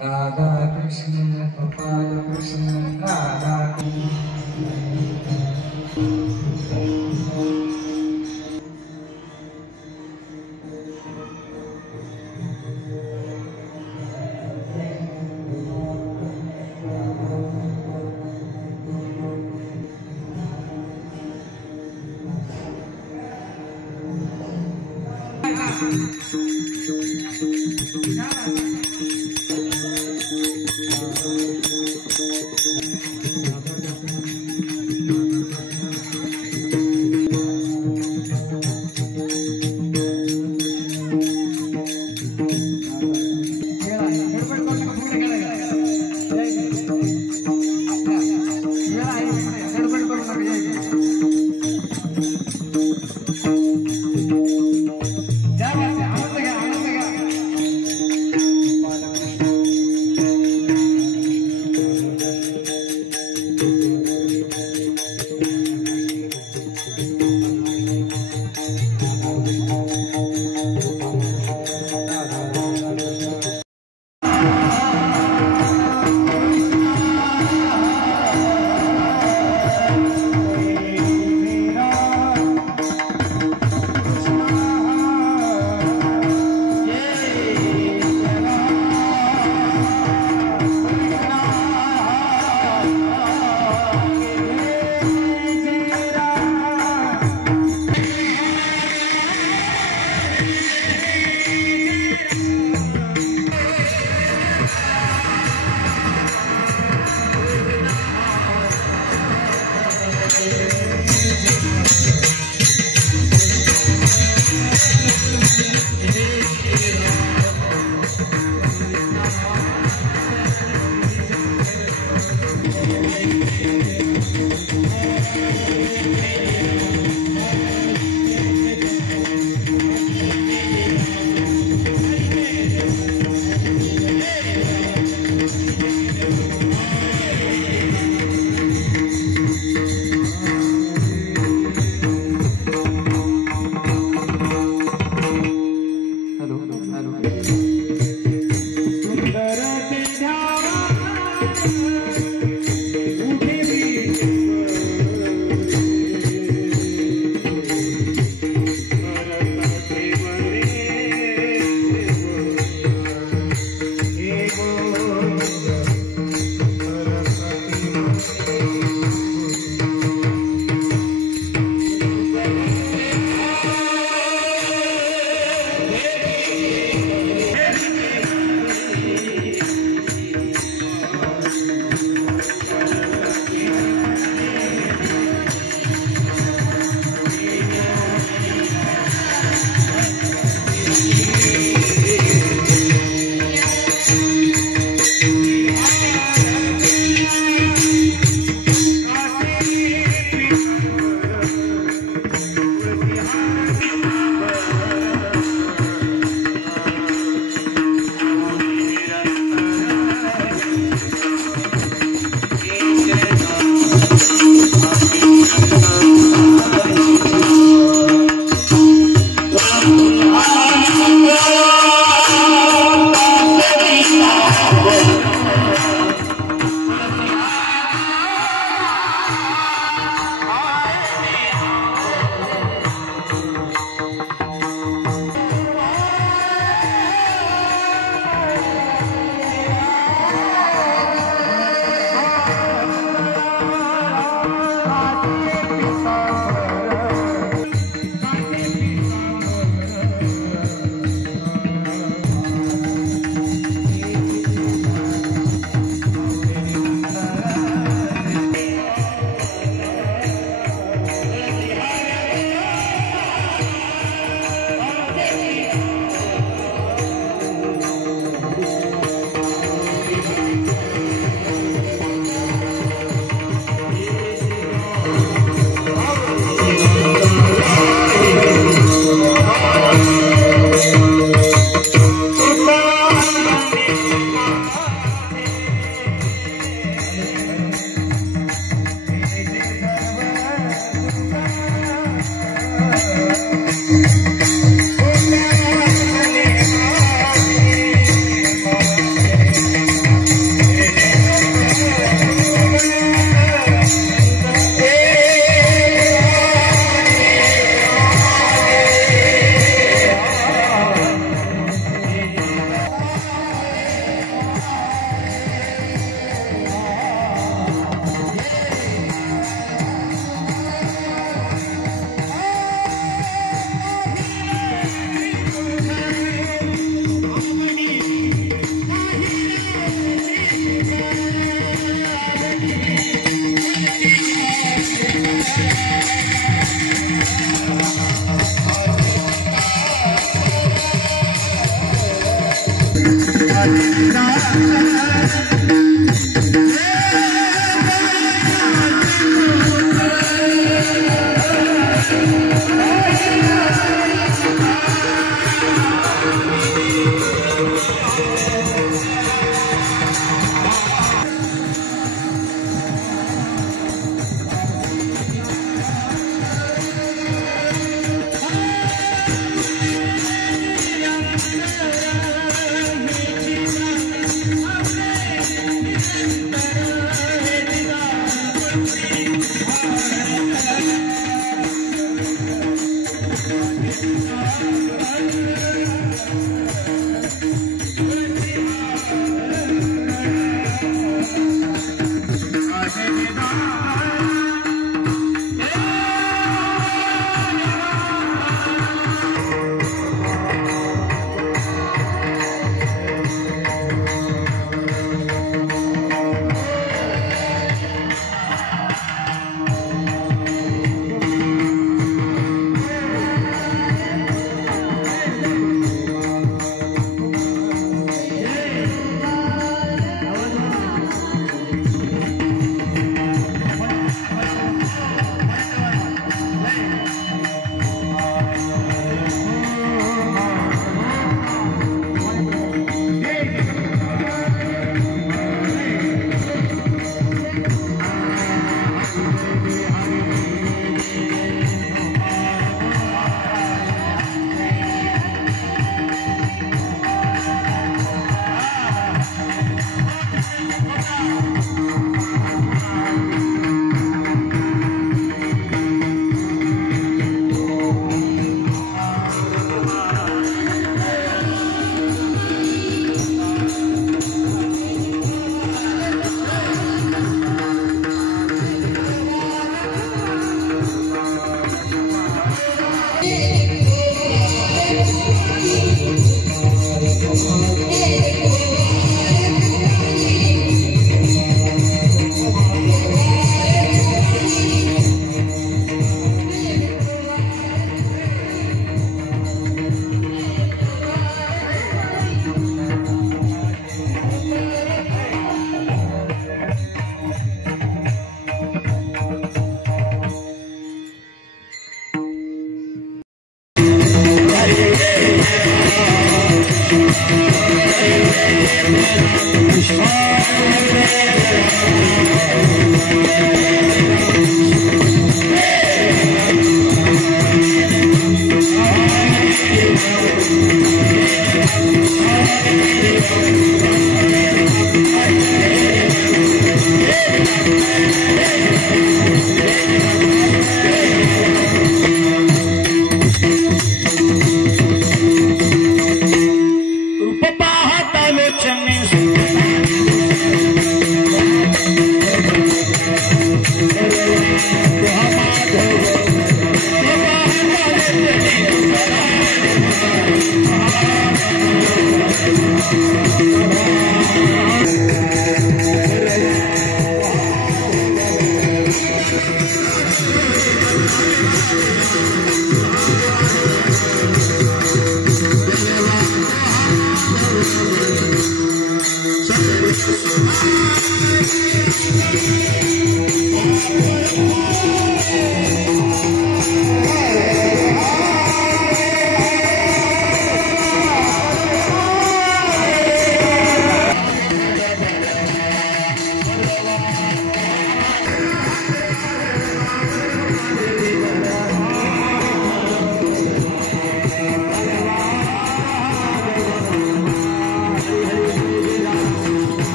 Radha Krishna Gopala Krishna Radha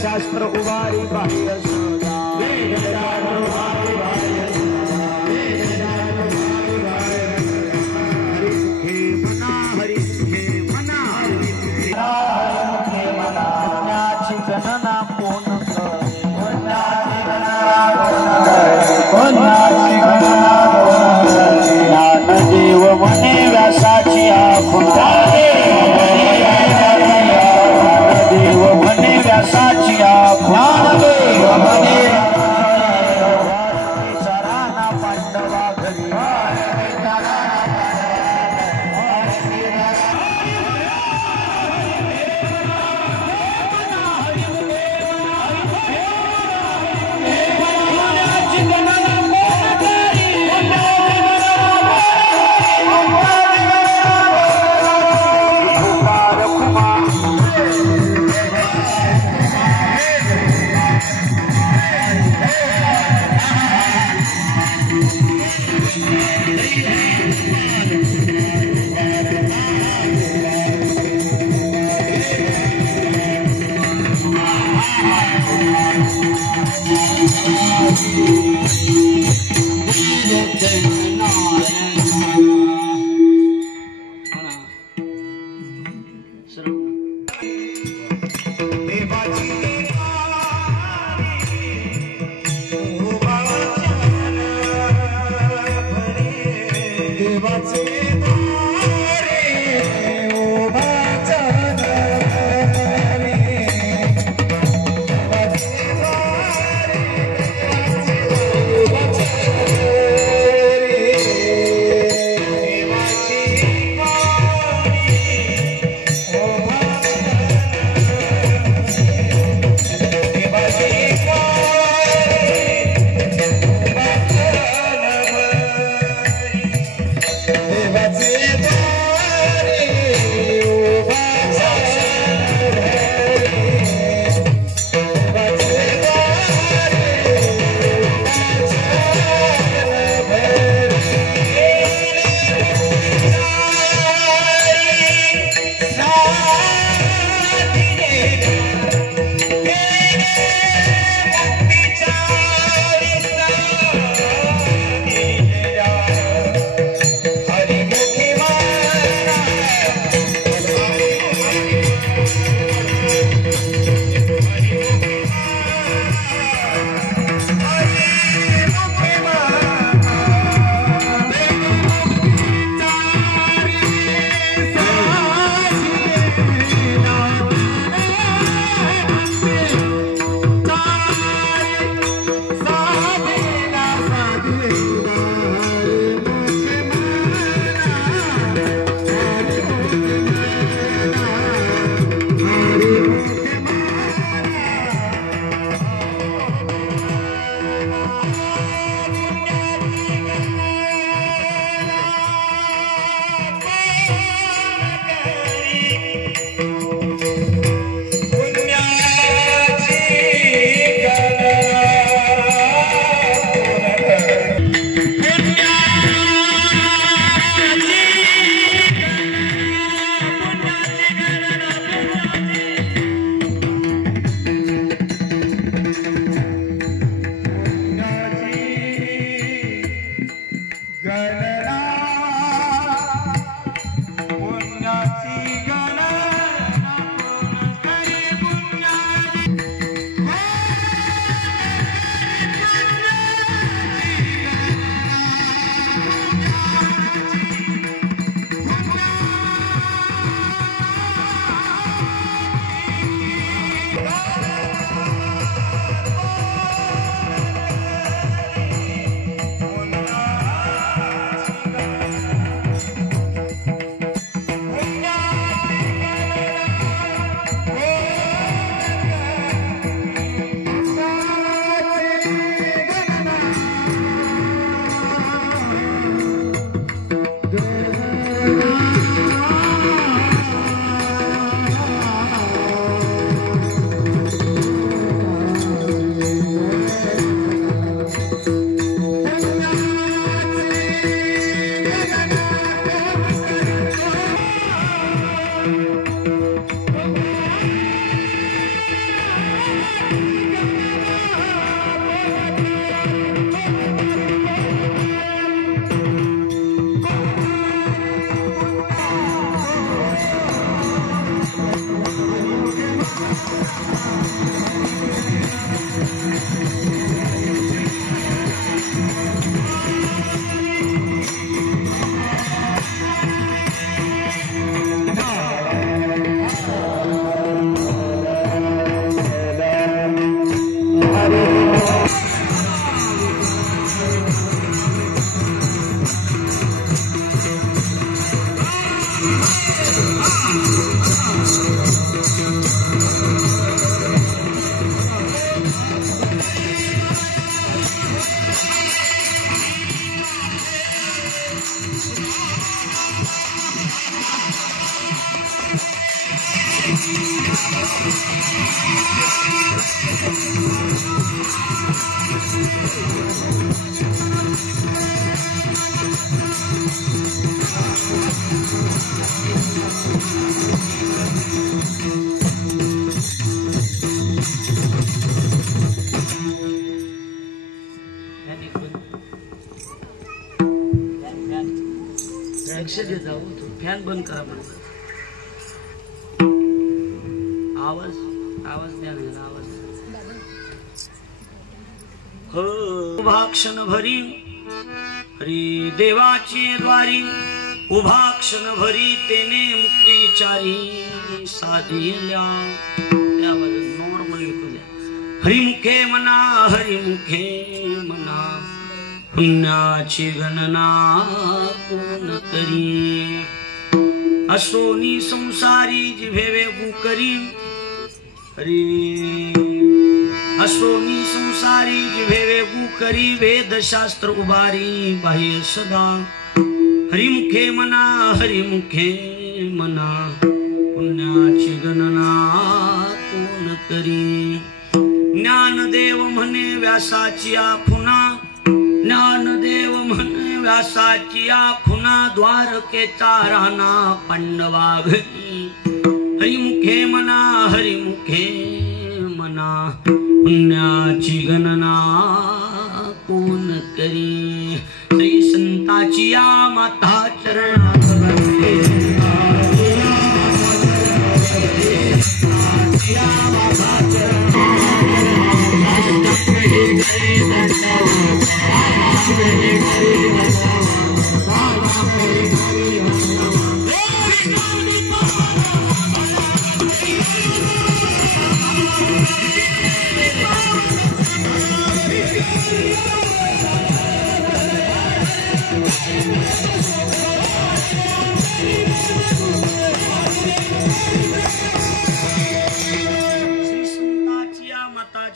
शास्त्र उभारी बाह्य सदा हरि मुखे मना पुण्याची गणना कोण ज्ञानदेव म्हणे व्यासाची आखुना देव म्हणे व्यासाची ज्ञानदेव म्हणे चराना पांडवा घरी फॅन बंद करा म्हणून आवाज आवाज द्या ना आवाज हो उभा क्षण भरी हरी देवाची द्वारी उभा क्षण भरी तेने मुक्तीचारी साधिल्या त्यावर नॉर्मल ऐकूया हरिमुखे मना हरिमुखे मना पुण्याची गणना कोण करी असोनी संसारी जिभे वेगू करी हरी असोनी संसारी जिभे वेगू करी वेदशास्त्र उभारी बाह्य सदा हरिमुखे हरिमुखे मना पुण्याची गणना कोण करी ज्ञानदेव म्हणे व्यासाची आखुना ज्ञानदेव म्हणे व्यासाची आखुना द्वारकेचा राणा पांडवा घरी हरिमुखे मना पुण्याची गणना कोण करी श्री संताची या माता चरणात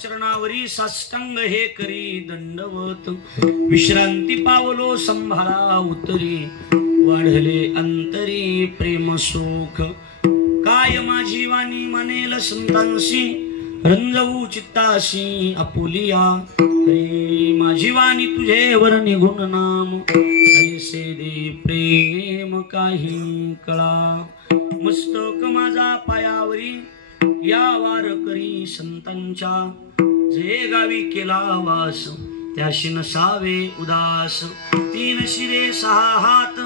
चरणावरी साष्टांग हे करी दंडवत विश्रांती पावलो संभाळा उतरी वाढले अंतरी प्रेम सुख काय माझी वाणी मानेल संतांशी रंजवू चित्ताशी आपुलिया हरी माझी वाणी तुझे वर निघून नाम ऐसे दे प्रेम काही कळा मस्तक माझा पायावरी या वार करी संतांच्या जे गावी केला वास त्याशी नसावे उदास तीन शिरे सहा हात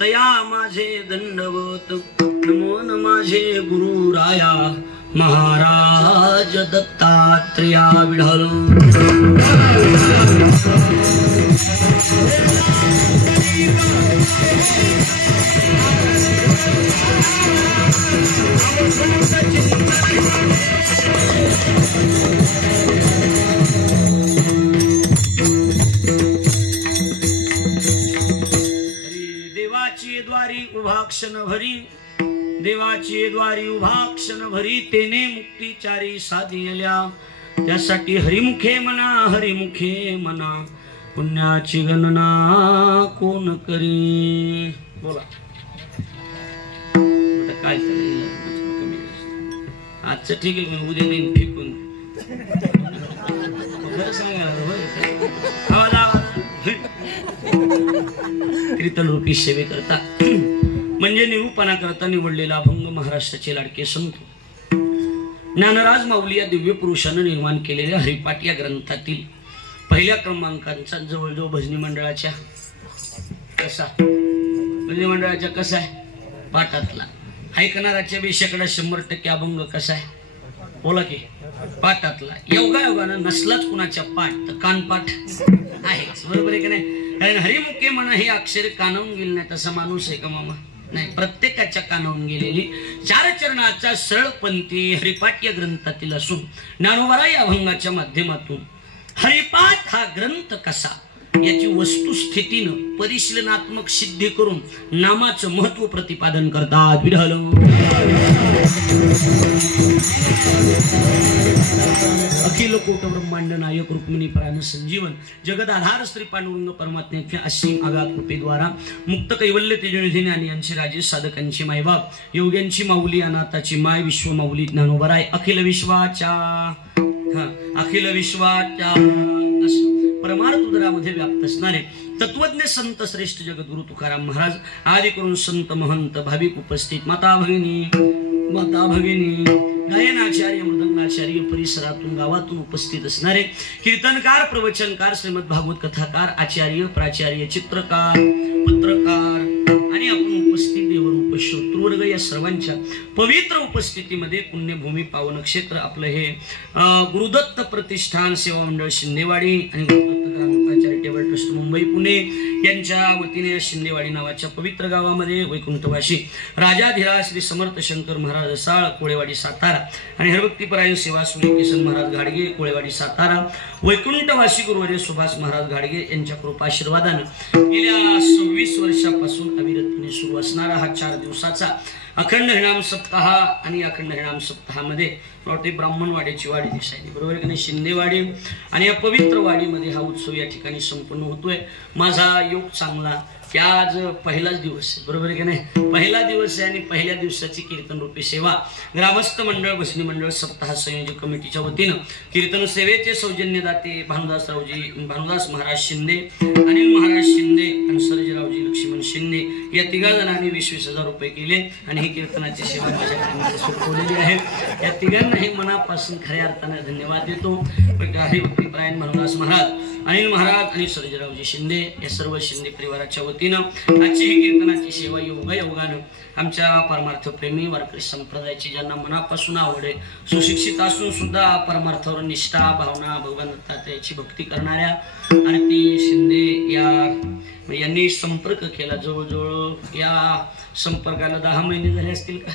तया माझे दंडवत नमोन माझे गुरु राया महाराज दत्तात्रेया विढल देवाची द्वारी उभा क्षण भरी देवाची द्वारी उभा क्षण भरी तेने मुक्तीचारी साधिल्या त्यासाठी हरिमुखे मना पुण्याची गणना कोण करी बोला काय आजचं ठीक आहे उद्या देईन फेकून कीर्तन रूपी सेवे करता म्हणजे निरूपणा करता निवडलेला अभंग महाराष्ट्राचे लाडके संत ज्ञानराज माऊली या दिव्य पुरुषानं निर्माण केलेल्या हरिपाठ या ग्रंथातील पहिल्या क्रमांकांचा जवळजवळ भजनी मंडळाच्या कसा भजनी मंडळाच्या कसा आहे पाठातला ऐकणाराच्या बेशकडा 100% अभंग कसा आहे बोला की पाठातला योगायोगानं नसलाच कुणाच्या पाठ तर कानपाठ आहेच बरोबर आहे की नाही कारण हरिमुखे म्हणा हे अक्षर कानावून गेले नाही तसा माणूस आहे का मामा नाही प्रत्येकाच्या कानावून गेलेली 4 चरणाचा सरळपंथी हरिपाठ या ग्रंथातील असून ज्ञानोबा या अभंगाच्या माध्यमातून हरिपाठ हा ग्रंथ कसा याची वस्तुस्थितीनं परिशीलनात्मक सिद्धी करून नामाचं महत्व प्रतिपादन करतात विढल अखिल कोट ब्रह्मांड नायक रुक्मिणी प्राण संजीवन जगद आधार श्री पांडुरंग परमात्म्याच्या असीम आगात कृपेद्वारा मुक्त कैवल्य तेजनिधी ज्ञानी यांची राजेश साधकांची मायबाप योग्यांची माऊली अनाथाची माय विश्व माऊली ज्ञानोबा अखिल विश्वाच्या परमार्थ उदरामध्ये व्याप्त असणारे तत्वज्ञ संत श्रेष्ठ जगद्गुरु तुकाराम महाराज आदी करून संत महंत भाविक उपस्थित माता भगिनी गायनाचार्य मृदंगाचार्य परिसरातून गावातून उपस्थित असणारे कीर्तनकार प्रवचनकार श्रीमद भागवत कथाकार आचार्य प्राचार्य चित्रकार पत्रकार आणि आपण उपस्थित देवरूप श्रोतृवर्ग या सर्वांच्या पवित्र उपस्थितीमध्ये पुण्यभूमी पावन क्षेत्र आपलं हे गुरुदत्त प्रतिष्ठान सेवा मंडळ शिंदेवाडी आणि गुरुदत्त ग्रामोपचार चॅरिटेबल ट्रस्ट मुंबई पुणे यांच्या वतीने शिंदेवाडी नावाच्या पवित्र गावामध्ये वैकुंठवासी राजाधिराज श्री समर्थ शंकर महाराज साळ कोळेवाडी सातारा आणि हरभक्तीपरायण सेवा सुनी किसन महाराज घाडगे कोळेवाडी सातारा वैकुंठवासी गुरुवर्य सुभाष महाराज घाडगे यांच्या कृपाशीर्वादानं गेल्या 26 वर्षापासून अविरतीने सुरू असणारा हा 4 दिवसाचा अखंड हरिनाम सप्ताह आणि अखंड हरिनाम सप्ताहामध्ये ब्राह्मणवाड्याची वाडी दिसायली बरोबर की नाही शिंदेवाडी आणि या पवित्र वाडीमध्ये हा उत्सव या ठिकाणी संपन्न होतोय माझा योग चांगला की आज पहिलाच दिवस आहे बरोबर की नाही पहिला दिवस आहे आणि पहिल्या दिवसाची कीर्तन रूपी सेवा ग्रामस्थ मंडळ भजनी मंडळ सप्ताह संयोजक कमिटीच्या वतीनं कीर्तन सेवेचे सौजन्यदाते भानुदास महाराज शिंदे अनिल महाराज शिंदे आणि सर्जरावजी लक्ष्मण शिंदे या 3 जणांनी 20,000 रुपये केले आणि ही कीर्तनाची सेवा माझ्याकडे सुरू आहे या 3घांनाही मनापासून खऱ्या अर्थाने धन्यवाद देतो हरिभक्तीपरायण भानुदास महाराज अनिल महाराज आणि सर्जरावजी शिंदे या सर्व शिंदे परिवाराच्या वतीनं आजची ही कीर्तनाची सेवा योगायोगानं आमच्या परमार्थ प्रेमी वारकरी संप्रदायाची ज्यांना मनापासून आवड आहे सुशिक्षित असून सुद्धा परमार्थावर निष्ठा भावना भगवान दत्तात्रयाची भक्ती करणाऱ्या आरती शिंदे यांनी संपर्क केला जवळजवळ या संपर्काला 10 महिने झाले असतील का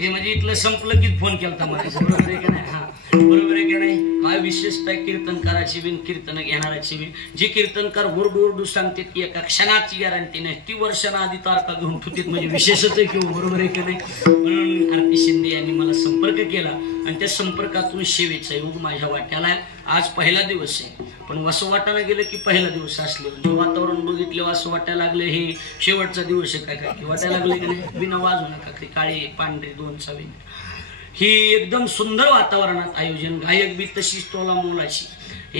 हे म्हणजे इथलं संपलं की फोन केला मला बरोबर आहे का नाही हा बरोबर आहे की नाही काय विशेषतः कीर्तनकाराची बिन कीर्तन घेणाराची बिन जे कीर्तनकार ओरडू सांगतात की एका क्षणाची गॅरंटी नाही ती वर्षांना आधी तारखा घेऊन ठेवतात म्हणजे विशेषच आहे किंवा बरोबर आहे की नाही म्हणून आरती शिंदे यांनी मला संपर्क केला आणि त्या संपर्कातून सेवेचा योग माझ्या वाट्याला आज पहिला दिवस आहे पण असं वाटायला गेलं की पहिला दिवस असले जे वातावरण बघितलं असं वाटायला लागलं हे शेवटचा दिवस आहे काय वाटायला लागलं की नाही बिना वाजू नका काळी पांढरी 2 चावी ही एकदम सुंदर वातावरणात आयोजन गायक बी तशीच तोला मुलाची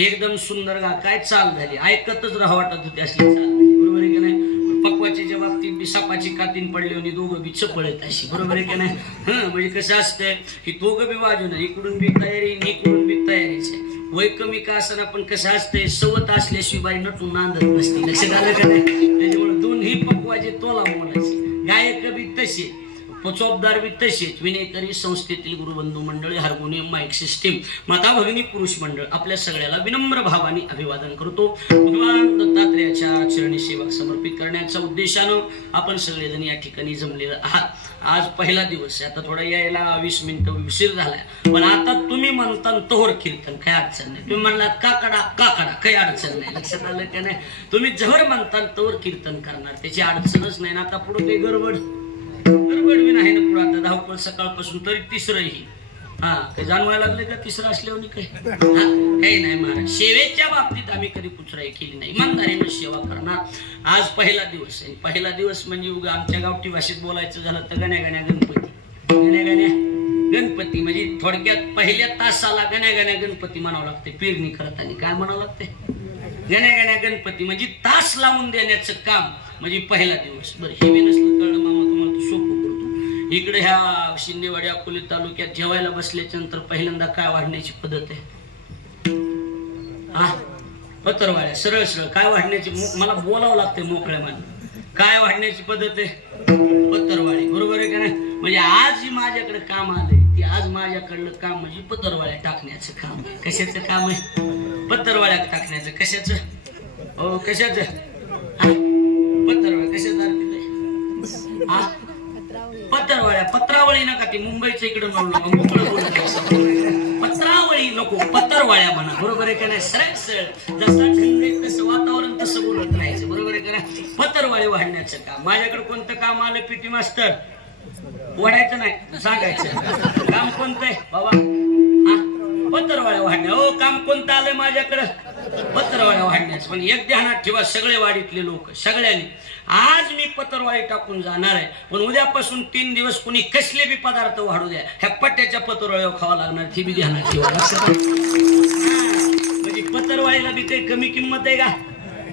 एकदम सुंदर काय चाल झाली ऐकतच राहा वाटत होती असली चाल बरोबर आहे की नाही पक्वाच्या बाबतीत बी सापाची कातीन पडली आणि दोघं बी चपळत अशी बरोबर आहे की नाही म्हणजे कसं असतंय की दोघं बी वाजून इकडून बी तयारी इकडून बी तयारीच आहे वय कमी का असताना पण कसं असतंय सवत असल्याशिवाय बाई नटून नांदत नसते लक्षात आलं का नाही त्याच्यामुळे दोन्ही पक्वाचे तोला मुलाचे गायक बी तसे पचोपदार बी तसेच विनेकरी संस्थेतील गुरुबंधू मंडळी हार्मोनियम माईक सिस्टीम माता भगिनी पुरुष मंडळ आपल्या सगळ्याला विनम्र भावाने अभिवादन करतो भगवान दत्तात्रयाच्या चरणी सेवा समर्पित करण्याच्या उद्देशानं आपण सगळेजण या ठिकाणी जमलेलं आहात आज पहिला दिवस आहे आता थोडा यायला 20 मिनिटं उशीर झालाय पण आता तुम्ही म्हणता तोहर कीर्तन काही अडचण नाही तुम्ही म्हणलात काकडा काही अडचण नाही लक्षात आलं का नाही तुम्ही जहर म्हणता तोहर कीर्तन करणार त्याची अडचणच नाही ना आता पुढे काही गडबड बी नाही ना पुढे आता धावपळ सकाळपासून तरी तिसरंही काही जाणवायला लागले का तिसरं असल्यावर काही नाही महाराज सेवेच्या बाबतीत आम्ही कधी कुचराई केली नाही इमानदारीने सेवा करणार आज पहिला दिवस आहे पहिला दिवस म्हणजे उगा आमच्या गावठी भाषेत बोलायचं झालं तर गण्या गणपती म्हणजे थोडक्यात पहिल्या तासाला गण्या गणपती म्हणावं लागते पेरणी करताना काय म्हणावं लागते गण्या गणपती म्हणजे तास लावून देण्याचं काम म्हणजे पहिला दिवस बरं हे बी नसलं कळलं मामा तुम्हाला तो सोपं करतो इकडे ह्या शिंदेवाडी अकोले तालुक्यात जेवायला बसल्याच्या नंतर पहिल्यांदा काय वाढण्याची पद्धत आहे पत्रवाड्या सरळ काय वाढण्याची मला बोलावं लागतंय मोकळ्या मान काय वाढण्याची पद्धत आहे पत्रवाडी बरोबर आहे का नाही म्हणजे आज जी माझ्याकडे काम आलंय ती आज माझ्याकडलं काम म्हणजे पत्रवाड्या टाकण्याचं काम आहे कशाचं काम आहे पत्रवाड्या टाकण्याचं कशाचं कशाचं पत्रवाड्या कशाचं पत्रवाड्या पत्रावळी नका ती मुंबईच्या इकडे पत्रावळी नको पत्रवाड्या म्हणा बरोबर आहे का नाही सरळ जसं थंडीत तसं वातावरण तसं बोलत राहायचं बरोबर आहे का नाही पत्रवाळी वाढण्याचं काम माझ्याकडे कोणतं काम आलं पीटी मास्टर वाढायचं नाही सांगायचं काम कोणतं आहे बाबा पत्रवाळ्या वाढण्या हो काम कोणतं आलंय माझ्याकडं पत्रवाळ्या वाढण्याचं पण एक ध्यानात ठेवा सगळे वाडीतले लोक सगळ्यांनी आज मी पत्रवाळी टाकून जाणार आहे पण उद्यापासून 3 दिवस कोणी कसले बी पदार्थ वाढू द्या ह्या पट्ट्याच्या पत्रवाळ्या खावा लागणार ती बी ध्यानात ठेवा म्हणजे पत्रवाळीला बी काही कमी किंमत आहे का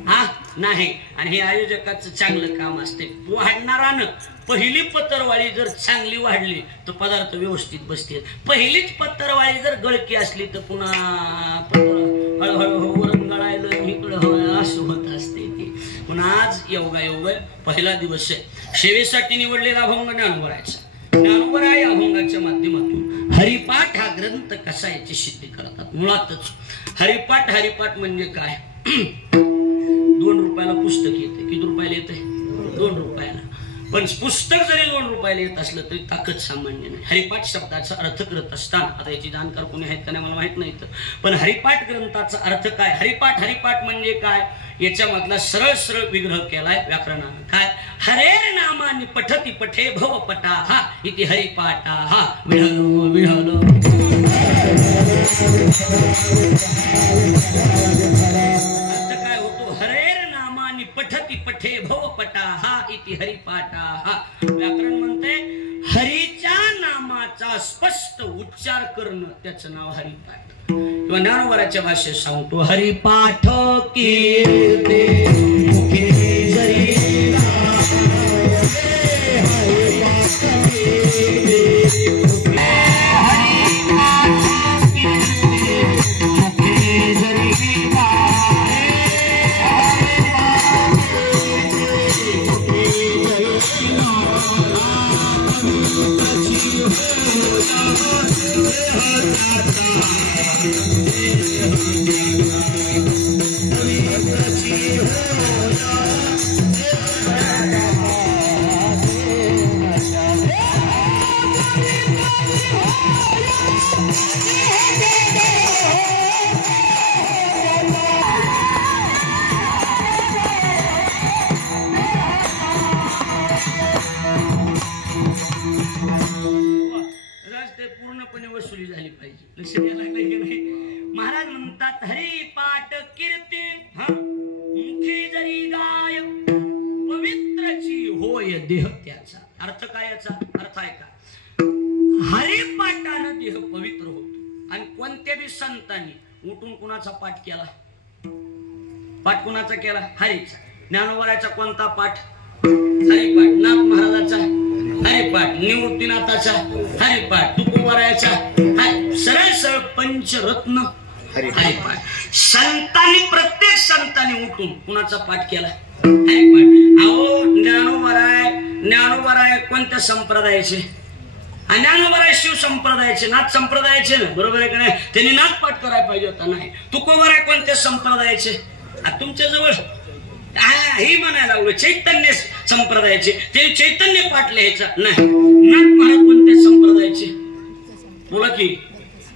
हा नाही. आणि हे आयोजकाचं चांगलं काम असते. वाढणारानं पहिली पत्तरवाळी जर चांगली वाढली तर पदार्थ व्यवस्थित बसतील. पहिलीच पत्तरवाळी जर गळकी असली तर पुन्हा हळूहळू वरण गळायला इकडं असं होत असते ते. पुन्हा आज योगायोग पहिला दिवस आहे. सेवेसाठी निवडलेला अभंग ज्ञानोबरायचा. ज्ञानोबराय अभंगाच्या माध्यमातून हरिपाठ हा ग्रंथ कसा याची सिद्धी करतात. मुळातच हरिपाठ म्हणजे काय? 2 रुपयाला पुस्तक येते. किती रुपयाला येते? 2 रुपयाला. पण पुस्तक जरी 2 रुपयाला येत असलं तरी ताकद सामान्य नाही. हरिपाठ शब्दाचा अर्थ करत असताना, आता याची जाणकार कोणी आहेत का नाही मला माहित नाही, पण हरिपाठ ग्रंथाचा अर्थ काय? हरिपाठ म्हणजे काय? याच्यामधला सरळ विग्रह केलाय व्याकरणानं. काय? हरेर नामानी पठती पठे भव पटा हा इति हरिपाठ हा विढलो विढलो. काय होतो? हरेर नामानी पठती पठे भव पटा हा इति हरिपाठ हा. व्याकरण म्हणते हरीच्या नामाचा स्पष्ट उच्चार करणं त्याचं नाव हरिपाठ. किंवा ज्ञानोबराच्या भाषेत सांगतो हरिपाठ कीर्ते मुखे जरी वसुली झाली पाहिजे. लक्ष द्यायला लागलं की नाही? महाराज म्हणतात हरिपाठ कीर्ती मुखी जरी गाय पवित्रची होय देह त्याचा. अर्थ काय याचा? अर्थ आहे का? हरिपाठानं देह पवित्र होतो. आणि कोणत्या बी संतांनी उठून कुणाचा पाठ केला? पाठ कुणाचा केला? हरीचा. ज्ञानोबराचा कोणता पाठ? हरिपाठ. नाथ महाराजाचा हरिपाठ. निवृत्तीनाथाचा हरिपाठ. तुकोबरायाचा सरळ पंचरत्न हरिपाठ. संतांनी प्रत्येक संतांनी उठून कुणाचा पाठ केला? हरिपाठ. अहो ज्ञानोबराय कोणत्या संप्रदायाचे? ज्ञानोबराय शिव संप्रदायाचे, नाथ संप्रदायाचे ना, बरोबर आहे का नाही? त्यांनी नाथ पाठ करायला पाहिजे होता. नाही. तुकोबराय कोणत्या संप्रदायाचे? तुमच्या जवळ हे म्हणायला लागलो चैतन्य संप्रदायाचे, ते चैतन्य पाठ लिहायचा नाही. नाथ महाराज कोणत्या संप्रदायाचे? बोला की.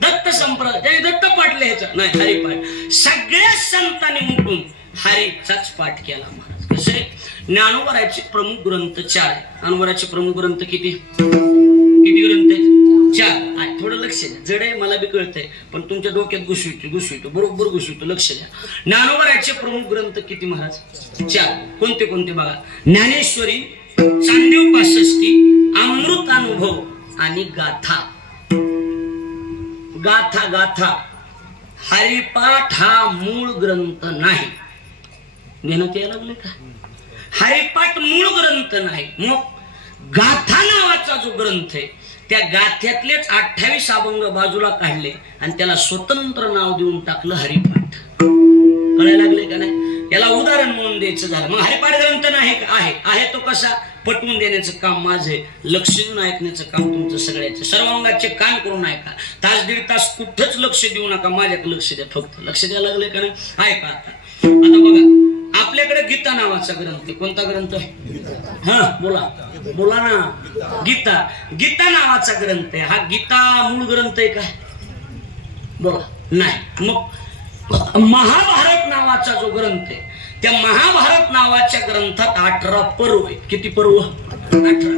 दत्त संप्रदाय, त्याने दत्त पाठ लिहायचा नाही. हरिपाठ. सगळ्या संतांनी उठून हरीचाच पाठ केला महाराज. कसे? ज्ञानोबराचे प्रमुख ग्रंथ 4 आहे. ज्ञानोबराचे प्रमुख ग्रंथ किती ग्रंथ आहेत? 4. थोडं लक्ष द्या. जड आहे मला बी कळतंय, पण तुमच्या डोक्यात घुसवितो बरोबर घुसवितो. लक्ष द्या. ज्ञानोबराचे प्रमुख ग्रंथ किती महाराज? 4. कोणते बघा? ज्ञानेश्वरी, चांदीव 65, अमृतानुभव आणि गाथा. हरिपाठ हा मूळ ग्रंथ नाही. घेण्यात यायला लागले का? हरिपाठ मूळ ग्रंथ नाही. मग गाथा नावाचा जो ग्रंथ आहे त्या गाथ्यातलेच 28 अभंग बाजूला काढले आणि त्याला स्वतंत्र नाव देऊन टाकलं हरिपाठ. कळायला लागले का नाही? याला उदाहरण म्हणून द्यायचं झालं. मग हरिपाठ ग्रंथ नाही आहे तो कसा? पटवून देण्याचं काम माझे, लक्ष देऊन ऐकण्याचं काम तुमचं सगळ्याचं. सर्वांगाचे कान करून ऐका. 1-1.5 तास कुठंच लक्ष देऊ नका, माझ्याकडे लक्ष द्या. फक्त लक्ष द्यायला लागले का नाही? ऐका आता बघा. आपल्याकडे गीता नावाचा ग्रंथ. कोणता ग्रंथ? बोला ना. गीता नावाचा ग्रंथ आहे. हा गीता मूळ ग्रंथ आहे काय? बोला. नाही. मग महाभारत नावाचा जो ग्रंथ आहे त्या महाभारत नावाच्या ग्रंथात 18 पर्व आहेत. किती पर्व? 18.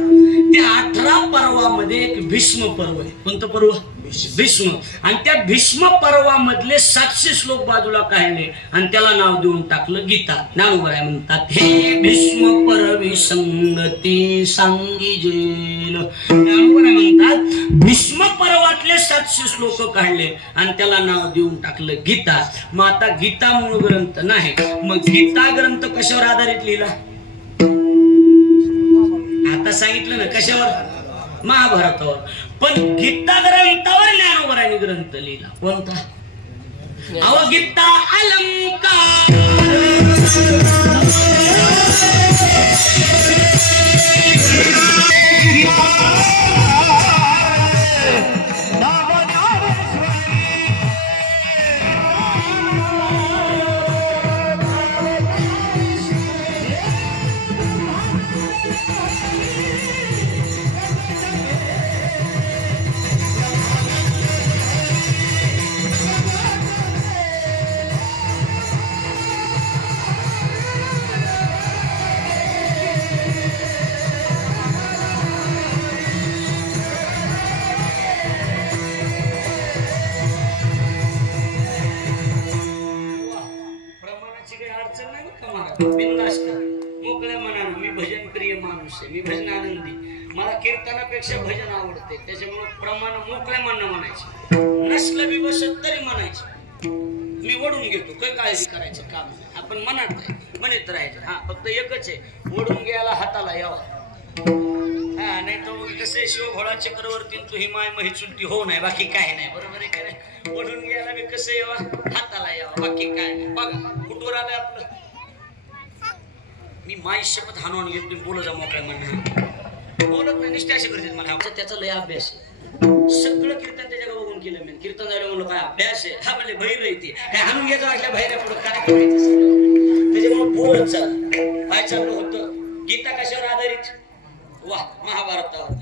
त्या 18 पर्व पर्वामध्ये एक भीष्म पर्व आहे. कोणतं पर्व? भीष्म. आणि त्या भीष्म पर्वामधले 700 श्लोक बाजूला काढले आणि त्याला नाव देऊन टाकलं गीता. ज्ञानोबराय म्हणतात, हे भीष्म पर्वी संगती सांगिजेल. ज्ञानोबराय म्हणतात भीष्म पर्वातले 700 श्लोक काढले आणि त्याला नाव देऊन टाकलं गीता. मग आता गीता मूळ ग्रंथ नाही, मग गीता ग्रंथ कशावर आधारित लिहिला? आता सांगितलं ना कशावर? महाभारतावर. पण गीता ग्रंथावर ज्ञानोबरायांनी ग्रंथ लिहिला. कोणता? अवगीता अलंकार. मोकळ्या मनानं मी भजन प्रिय माणूस आहे, मी भजन आनंदी, मला कीर्तनापेक्षा भजन आवडते, त्याच्यामुळे प्रमाण मोकळ्या मनानं म्हणायचं, नसलं बी बसत तरी म्हणायचं. मी ओढून घेतो, काही काळजी करायचं काम नाही. आपण मनात आहे, म्हणत राहायचं. हा फक्त एकच आहे, ओढून घ्यायला हाताला यावा. हा नाही तर कसं शिवभोळा चक्रवर्ती तू ही माय मही चुलती हो नाही, बाकी काय नाही. बरोबर आहे का नाही? ओढून घ्यायला बी कसं यावा? हाताला यावा, बाकी काय नाही. बघा कुठवर आलंय आपलं. मी माई शपथ हाणून घेत, तुम्ही बोलत जा मोकळ्या म्हणून. बोलत नाही, निष्ठा अशी करते मला. त्याचा लय अभ्यास आहे, सगळं कीर्तन त्याच्या बघून केलं मी. कीर्तन झालं म्हणलं काय अभ्यास आहे? हा म्हणले बहिर येते काय हाणून घ्यायचं वाटल्या बाहेर पुढं काय करायचं. त्याच्यामुळे बोलत चाल. काय चाललं होतं? गीता कशावर आधारित? वा, महाभारतावर.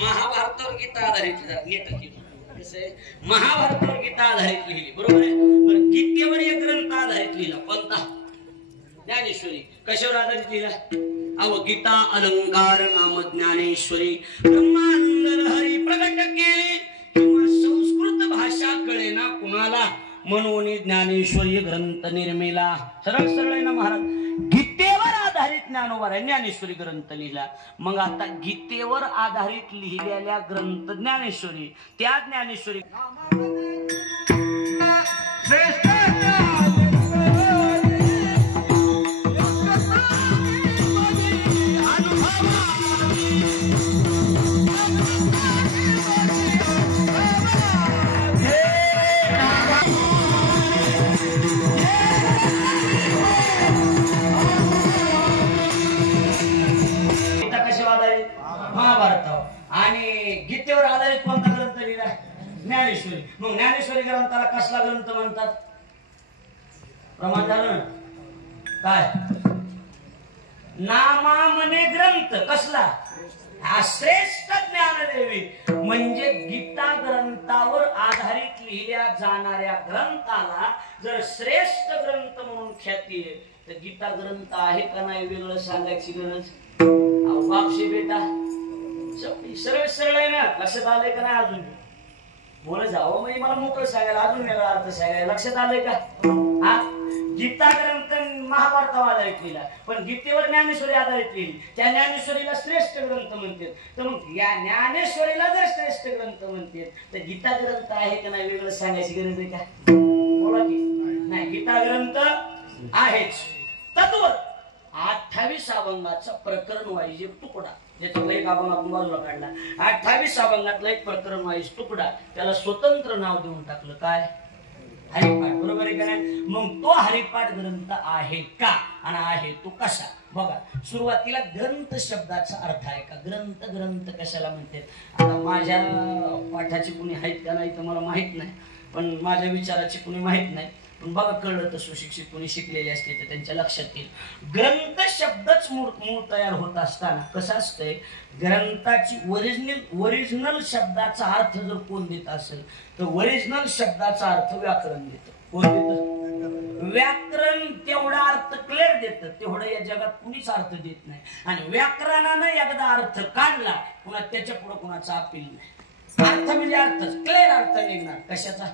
महाभारतावर गीता आधारित नीट कसं आहे? महाभारतावर गीता आधारित लिहिली. बरोबर आहे. बरं, गीतेवर एक ग्रंथ आधारित लिहिला. कोणता? ज्ञानेश्वरी. कशावर आधारित लिहिला? अवगीता अलंकार नाम ज्ञानेश्वरी. ब्रह्मानंद लहरी प्रगट केली, किंवा संस्कृत भाषा कळेना कुणाला, म्हणून ज्ञानेश्वरी ग्रंथ निर्मिला. सरळ सरळ आहे ना महाराज. गीतेवर आधारित ज्ञानोबा ज्ञानेश्वरी ग्रंथ लिहिला. मग आता गीतेवर आधारित लिहिलेल्या ग्रंथ ज्ञानेश्वरी, त्या ज्ञानेश्वरी आणि गीतेवर आधारित कोणता ग्रंथ लिहिला? ज्ञानेश्वरी. मग ज्ञानेश्वरी ग्रंथाला कसला ग्रंथ म्हणतात? प्रमाण झालं काय? नामामने ग्रंथ. कसला? हा श्रेष्ठ ज्ञानदेवी. म्हणजे गीता ग्रंथावर आधारित लिहिल्या जाणाऱ्या ग्रंथाला जर श्रेष्ठ ग्रंथ म्हणून ख्याती आहे, तर गीता ग्रंथ आहे का नाही वेगळं सांगायची गरज? बापशी बेटा सरळ सरळ आहे ना. लक्षात आलंय का नाही? अजून बोल जावं म्हणजे मला मोकळं सांगायला, अजून वेगळा अर्थ सांगायला. लक्षात आलंय का? हा, गीता ग्रंथ महाभारतावर आधारित लिहिला, पण गीतेवर ज्ञानेश्वरी आधारित लिहिली. त्या ज्ञानेश्वरीला श्रेष्ठ ग्रंथ म्हणते. तर मग या ज्ञानेश्वरीला जर श्रेष्ठ ग्रंथ म्हणते, तर गीता ग्रंथ आहे का नाही वेगळं सांगायची गरज आहे का? बोला की नाही. गीता ग्रंथ आहेच. तत्व 28 अभंगाचा प्रकरण वाईज एक तुकडा, ज्याच्यातला एक अभंग आपण बाजूला काढला. 28 अभंगातला एक प्रकरण वाईज तुकडा, त्याला स्वतंत्र नाव देऊन टाकलं. काय? हरिपाठ. बरोबर आहे का नाही? मग तो हरिपाठ ग्रंथ आहे का आणि आहे तो कसा? बघा, सुरुवातीला ग्रंथ शब्दाचा अर्थ आहे का? ग्रंथ ग्रंथ कशाला म्हणते? आता माझ्या पाठाची कुणी आहेत का नाही तर मला माहित नाही, पण माझ्या विचाराची कुणी माहित नाही. पण बघा, कळलं तर सुशिक्षित कोणी शिकलेले असते तर त्यांच्या लक्षात येईल. ग्रंथ शब्दच मूळ तयार होत असताना कसं असतंय, ग्रंथाची ओरिजिनल शब्दाचा अर्थ जर कोण देत असेल तर ओरिजिनल शब्दाचा अर्थ व्याकरण देतं. कोण देतं? व्याकरण तेवढा अर्थ क्लिअर देतं, तेवढं या जगात कुणीच अर्थ देत नाही. आणि व्याकरणानं एकदा अर्थ काढला पुन्हा त्याच्या पुढे कुणाचा अपील नाही. अर्थ म्हणजे अर्थच, क्लिअर अर्थ निघणार. कशाचा?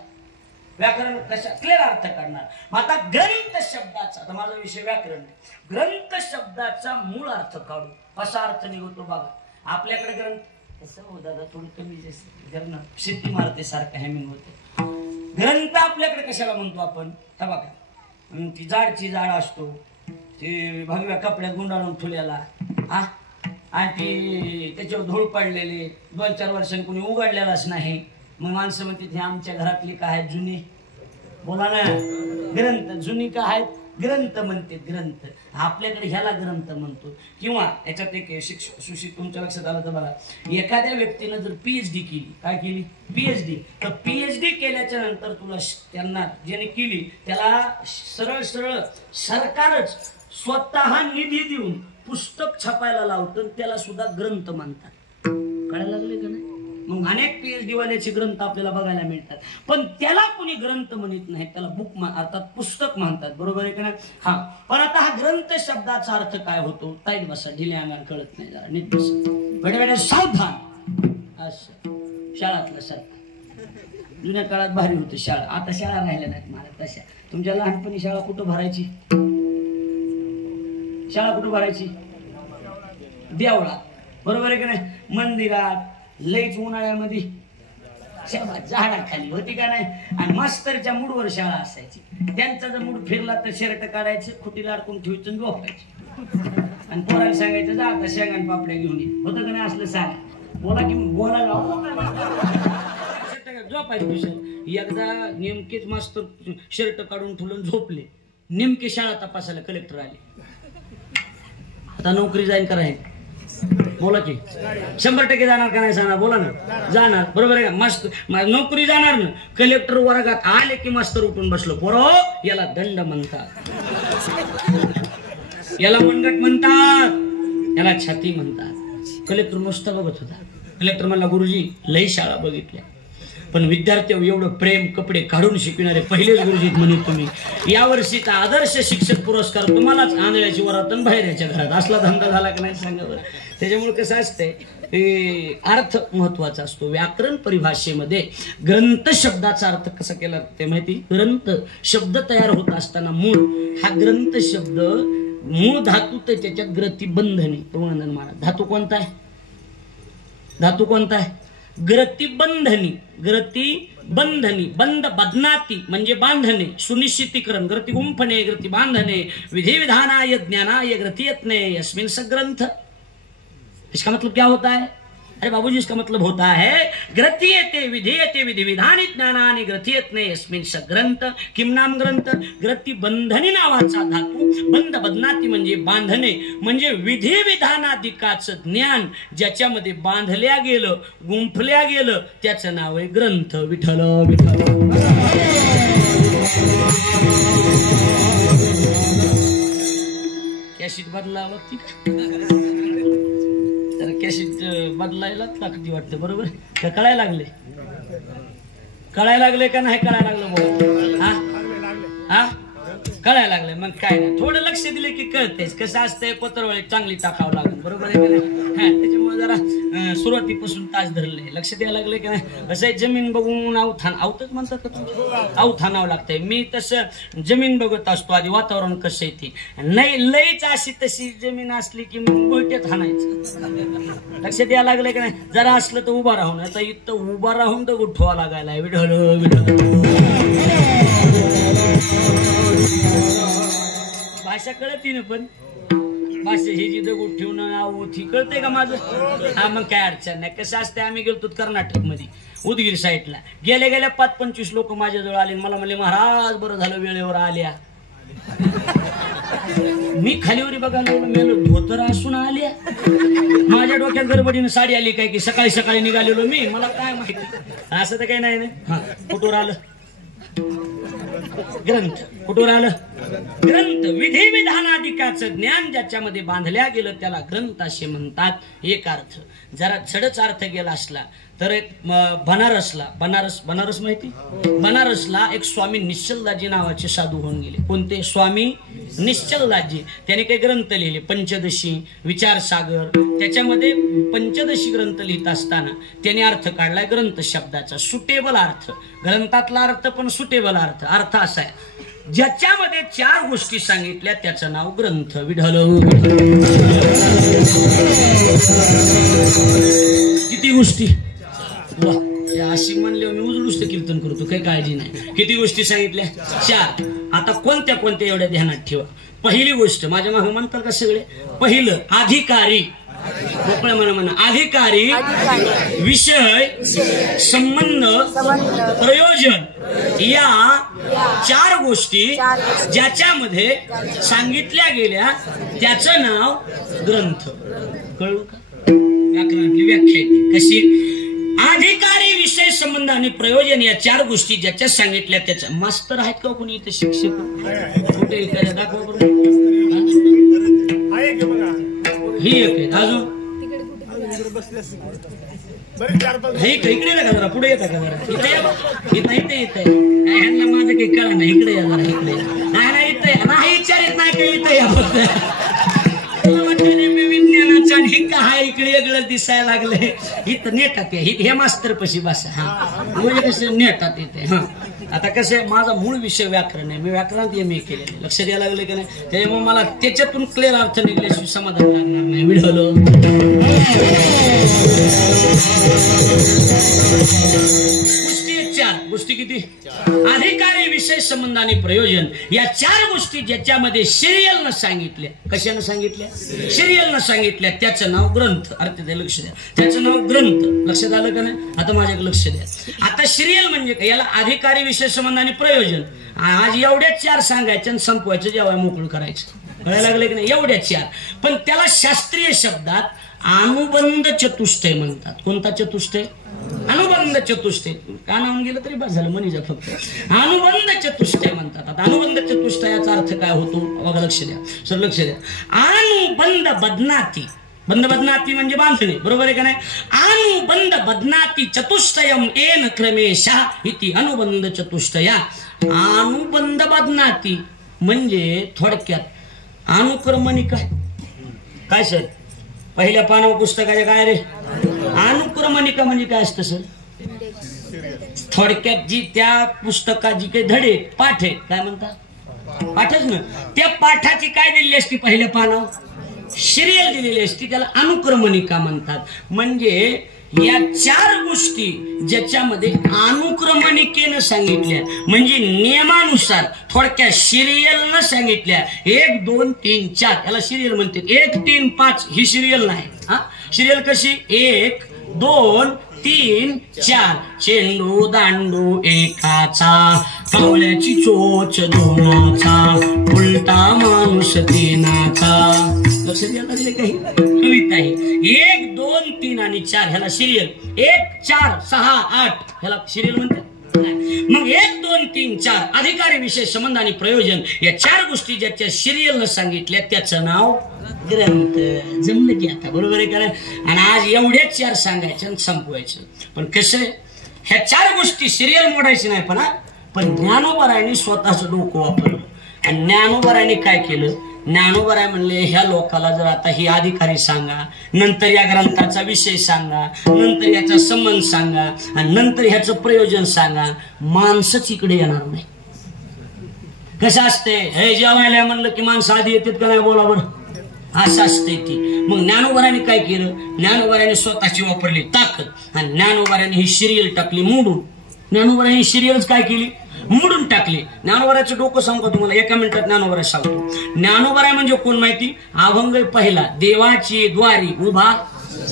व्याकरण कशा क्लिअर अर्थ काढणार. मग आता ग्रंथ शब्दाचा, आता माझा विषय व्याकरण आहे, ग्रंथ शब्दाचा मूळ अर्थ काढू. कसा अर्थ निघतो बघा. आपल्याकडे ग्रंथ कसं हो दादा, थोडं कमी जर शेती मारते सारखं हॅमिंग होतं. ग्रंथ आपल्याकडे कशाला म्हणतो आपण? हा बघा, ती जाडची जाड असतो, ते भगव्या कपड्यात गुंडाळून ठेवलेला, हा, आणि ती त्याच्यावर धूळ पडलेले, 2-4 वर्षांनी कोणी उघडलेलाच नाही. मग माणसं म्हणते ते आमच्या घरातली काय आहेत जुनी, बोला ना, ग्रंथ. जुनी काय आहेत? ग्रंथ म्हणते. ग्रंथ आपल्याकडे ह्याला ग्रंथ म्हणतो. किंवा याच्यात एक सुशित तुमच्या लक्षात आलं तर बघा, एखाद्या व्यक्तीनं जर PhD केली, काय केली? PhD. तर PhD केल्याच्या नंतर तुला त्यांना ज्याने केली त्याला सरळ सरळ सरकारच स्वतः निधी देऊन पुस्तक छापायला लावतं, त्याला सुद्धा ग्रंथ म्हणतात. कळायला लागले का नाही? मग अनेक PhD वाल्याचे ग्रंथ आपल्याला बघायला मिळतात, पण त्याला कोणी ग्रंथ म्हणत नाही, त्याला बुक अर्थात पुस्तक म्हणतात. बरोबर आहे का नाही? हा. पण आता हा ग्रंथ शब्दाचा अर्थ काय होतो? ताईत बसा, ढिले अंगार कळत नाही, जरा नीट बसा, बेटे सावधान. असं शाळातलं सरकार जुन्या काळात भारी होती शाळा, आता शाळा राहिल्या नाहीत मला तशा. तुमच्या लहानपणी शाळा कुठं भरायची? शाळा कुठं भरायची? देवळात. बरोबर आहे का नाही? मंदिरात, लईच उन्हाळ्यामध्ये झाडाखाली होती का नाही? आणि मास्तरच्या मूडवर शाळा असायची. त्यांचा जर मूड फिरला तर शर्ट काढायचं, खुटीला अडकून ठेवायचं, झोपायचं. आणि पोराला सांगायचं जा आता शेंगान पापड्या घेऊन ये. होतं का नाही असलं? सांग बोला की बोलायला झोपायचं विषय. एकदा नेमकेच मास्तर शर्ट काढून ठेवून झोपले. नेमके शाळा तपासायला कलेक्टर आले. आता नोकरी जाईन करायचं, बोला की 100% जाणार का नाही सांगा? बोला ना. जाणार. बरोबर आहे का? मस्त नोकरी जाणार ना. कलेक्टर वर्गात आले की मास्तर उठून बसलो. पोरो, याला दंड म्हणतात, याला मनगट म्हणतात, याला छाती म्हणतात. कलेक्टर नुसतं बघत होता. कलेक्टर म्हणला, गुरुजी लई शाळा बघितल्या, पण विद्यार्थी एवढं प्रेम कपडे काढून शिकविणारे पहिलेच गुरुजी म्हणून तुम्ही. यावर्षीचा आदर्श शिक्षक पुरस्कार तुम्हालाच आंधळ्याची वरातून बाहेरच्या घरात. असला धंदा झाला का नाही सांगा बरं. त्याच्यामुळे कसं असतंय, अर्थ महत्वाचा असतो. व्याकरण परिभाषेमध्ये ग्रंथ शब्दाचा अर्थ कसा केला ते माहिती? ग्रंथ शब्द तयार होत असताना मूळ हा ग्रंथ शब्द मूळ धातू तर त्याच्यात ग्रती बंधनी. रघुनंदन महाराज धातू कोणता आहे? धातू कोणता आहे? ग्रती बंधनी. ग्रती बंधनी. बंध बदनाती म्हणजे बांधणे, सुनिश्चितीकरण. ग्रती गुंफणे, ग्रती बांधणे, विधि विधानाय ज्ञानाय ग्रती यत्ने यस्मिन् सग्रंथ. इसका मतलब क्या होता है? अरे बाबूजी, इसका मतलब होता है ग्रथीयते विधेयते विधि विधानी ज्ञानानि ग्रथीयत्ने यस्मिन् सग्रंथ. किम नाम ग्रंथ? ग्रती बंधनी नावाचा धातू. बंध बदनाती म्हणजे बांधणे, म्हणजे विधी विधानाधिकाचं ज्ञान ज्याच्यामध्ये बांधल्या गेलं, गुंफल्या गेलं, त्याचं नाव आहे ग्रंथ. विठ्ठल विठ्ठल. कॅशिट बदलावं तर कॅशिट बदलायला लागते वाटतं. बरोबर का? कळायला लागले? कळायला लागले का नाही कळायला लागलं? हा हा कळायला लागले. मग काय नाही, थोडं लक्ष दिले की कळतेच. कसं असतंय, कोतरवळी चांगली टाकावं लागेल. बरोबर आहे का नाही? हा, त्याच्यामुळे जरा सुरुवातीपासून तास धरले, लक्ष द्यायला लागले का नाही. असं जमीन बघून अवथान, आवतच म्हणतात का तुम्ही? अवथानावं लागतंय. मी तसं जमीन बघत असतो आधी, वातावरण कसं आहे ते. नाही लईच अशी तशी जमीन असली की मग बोलट्यात हाणायचं. लक्ष द्यायला लागले का नाही? जरा असलं तर उभा राहून, आता इथं उभा राहून तर उठवा लागायला. विढळ भाषा कळती ना, पण भाषा ही जी दगड ठेवून ती कळते का माझं? हा, मग काय अडचण नाही. कसं असते, आम्ही गेलतो कर्नाटक मध्ये उदगीर साईडला. गेल्या गेल्या 5-25 लोक माझ्याजवळ आले. मला म्हणले, महाराज बरं झालं वेळेवर आल्या. मी खालीवरी बघायला मेलो, धोतर असून आल्या. माझ्या डोक्यात गडबडीने साडी आली काय की सकाळी सकाळी निघालेलो मी, मला काय माहिती. असं तर काही नाही ना. हा, कुठवर आलं ग्रंथ. कुठून आलं? ग्रंथ. विधी विधानाधिकाचं ज्ञान ज्याच्यामध्ये बांधल्या गेलं त्याला ग्रंथ असे म्हणतात. एक अर्थ. जरा जडच अर्थ गेला असला तर एक बनारस माहिती? बनारसला एक स्वामी निश्चलदाजी नावाचे साधू होऊन गेले. कोणते? स्वामी निश्चलदाजी. त्याने काही ग्रंथ लिहिले, पंचदशी, विचारसागर. त्याच्यामध्ये पंचदशी ग्रंथ लिहित असताना त्याने अर्थ काढलाय ग्रंथ शब्दाचा. सुटेबल अर्थ, ग्रंथातला अर्थ पण सुटेबल अर्थ. अर्थ असा आहे ज्याच्यामध्ये 4 गोष्टी सांगितल्या त्याचं नाव ग्रंथ. विढल. किती गोष्टी? अशी म्हणले मी उजळूच तर कीर्तन करतो, काही काळजी नाही. किती गोष्टी सांगितल्या? 4. आता कोणत्या कोणत्या एवढ्या ध्यानात ठेवा. पहिली गोष्ट, माझ्या मागे म्हणतात का सगळे? पहिलं, अधिकारी. मोकळ्या म्हणा. अधिकारी, विषय, संबंध, प्रयोजन या 4 गोष्टी ज्याच्यामध्ये सांगितल्या गेल्या त्याचं नाव ग्रंथ. कळलं का? व्याकरणातली व्याख्या कशी? अधिकारी, विषय, संबंध आणि प्रयोजन या 4 गोष्टी ज्याच्या सांगितल्या त्याच्या. मास्तर आहेत का कोणी इथे? शिक्षक कुठे? दाखवा बरोबर. ही एक आहे. अजून इकडे का जरा पुढे येता का जरा? इथे येत आहे. ह्यांना माझं काही कळा नाही. इकडे या जरा. इकडे नाही इथे नाही विचारित नाही काही. इथे या फक्त विज्ञानाचा आणि काय इकडे वेगळं दिसायला लागले. इथं नेटात हे मास्तर पशी बसा. हा म्हणजे कसं नेटात येते. हा आता कसं आहे, माझा मूळ विषय व्याकरण आहे. मी व्याकरणात MA केलेले. लक्ष द्यायला लागले की नाही? त्याच्यामुळे मला त्याच्यातून क्लिअर अर्थ निघल्याशिवाय समाधान लागणार नाही. विढलो. गोष्टी 4. गोष्टी किती? अधिकारी, विषय, संबंध आणि प्रयोजन या 4 गोष्टी ज्याच्यामध्ये सिरियलनं सांगितल्या. कशानं सांगितल्या? सिरियलनं सांगितल्या त्याचं नाव ग्रंथ. अर्थ द्या, लक्ष द्या. त्याचं नाव ग्रंथ. लक्षात आलं का नाही? आता माझ्याकडे लक्ष द्या. आता सिरियल म्हणजे काय? याला अधिकारी, विषय, संबंध आणि प्रयोजन. आज एवढ्याच 4 सांगायचं आणि संपवायचं, जेव्हा मोकळं करायचं. कळायला लागले की नाही? एवढ्याच 4. पण त्याला शास्त्रीय शब्दात अनुबंध चतुष्टय म्हणतात. कोणता चतुष्टय? अनुबंध चतुष्टय. का नावून गेलं तरी बस झालं, म्हणीजा फक्त. अनुबंध चतुष्टय म्हणतात. आता अनुबंध चतुष्टयाचा अर्थ काय होतो? बघा, लक्ष द्या सर, लक्ष द्या. अनुबंध बदनाती. बंध बदनाती म्हणजे बांधणे. बरोबर आहे का नाही? अनुबंध बदनाती चतुष्टयम येन क्रमेशा इति अनुबंध चतुष्टया. अनुबंध बदनाती म्हणजे थोडक्यात अनुक्रमणिका. काय सर? पहिल्या पानावर पुस्तकाच्या काय रे? अनुक्रमणिका म्हणजे काय असतं सर? थोडक्यात जी त्या पुस्तकाची काही धडे पाठ आहे, काय म्हणतात? पाठच ना. त्या पाठाची काय दिलेली असती? पहिल्या पानावर सिरियल दिलेली असती. त्याला अनुक्रमणिका म्हणतात. म्हणजे या 4 गोष्टी ज्याच्यामध्ये अनुक्रमणिकेनं सांगितल्या म्हणजे नियमानुसार थोडक्यात सिरियलनं सांगितल्या. 1 2 3 4 याला सिरियल म्हणते. 1 3 5 ही सिरियल नाही. हा सिरियल कशी? 1 2 3 4. चेंडू दांडू एकाचा, कावळ्याची चोच दोनाचा, उलटा माणूस तीनाचा. लक्ष द्यायला लागले काही? कविता आहे. 1 2 3 आणि 4 ह्याला सिरियल. 1 4 6 8 ह्याला सिरियल म्हणतात. मग 1 2 3 4 अधिकारी, विषय, संबंध आणि प्रयोजन या 4 गोष्टी ज्याच्या सिरियलनं सांगितल्या त्याचं नाव ग्रंथ. जमलं की आता? बरोबर आहे का? आणि आज एवढ्याच 4 सांगायचं आणि संपवायचं. पण कसं आहे, ह्या 4 गोष्टी सिरियल मोडायची नाही. पण ज्ञानोबरायांनी स्वतःचं डोकं वापरलं. आणि ज्ञानोबरायांनी काय केलं? ज्ञानोबराय म्हणले ह्या लोकाला जर आता ही अधिकारी सांगा, नंतर या ग्रंथाचा विषय सांगा, नंतर याचा संबंध सांगा आणि नंतर ह्याचं प्रयोजन सांगा, माणसंच इकडे येणार नाही. कसं असते? हे जेवायला म्हणलं की माणसं आधी येतात का नाही? बोला बरं. असं असते ती. मग ज्ञानोबराने काय केलं? ज्ञानोबराने स्वतःची वापरली ताकद आणि ज्ञानोबराने ही सिरियल टाकली मोडून. ज्ञानोबराने ही सिरियलच काय केली? मोडून टाकली. ज्ञानोबराचं डोकं सांगतो तुम्हाला, 1 मिनिटात ज्ञानोबरा सांगतो. ज्ञानोबराय म्हणजे कोण माहिती? अभंग पहिला. देवाची द्वारी उभा,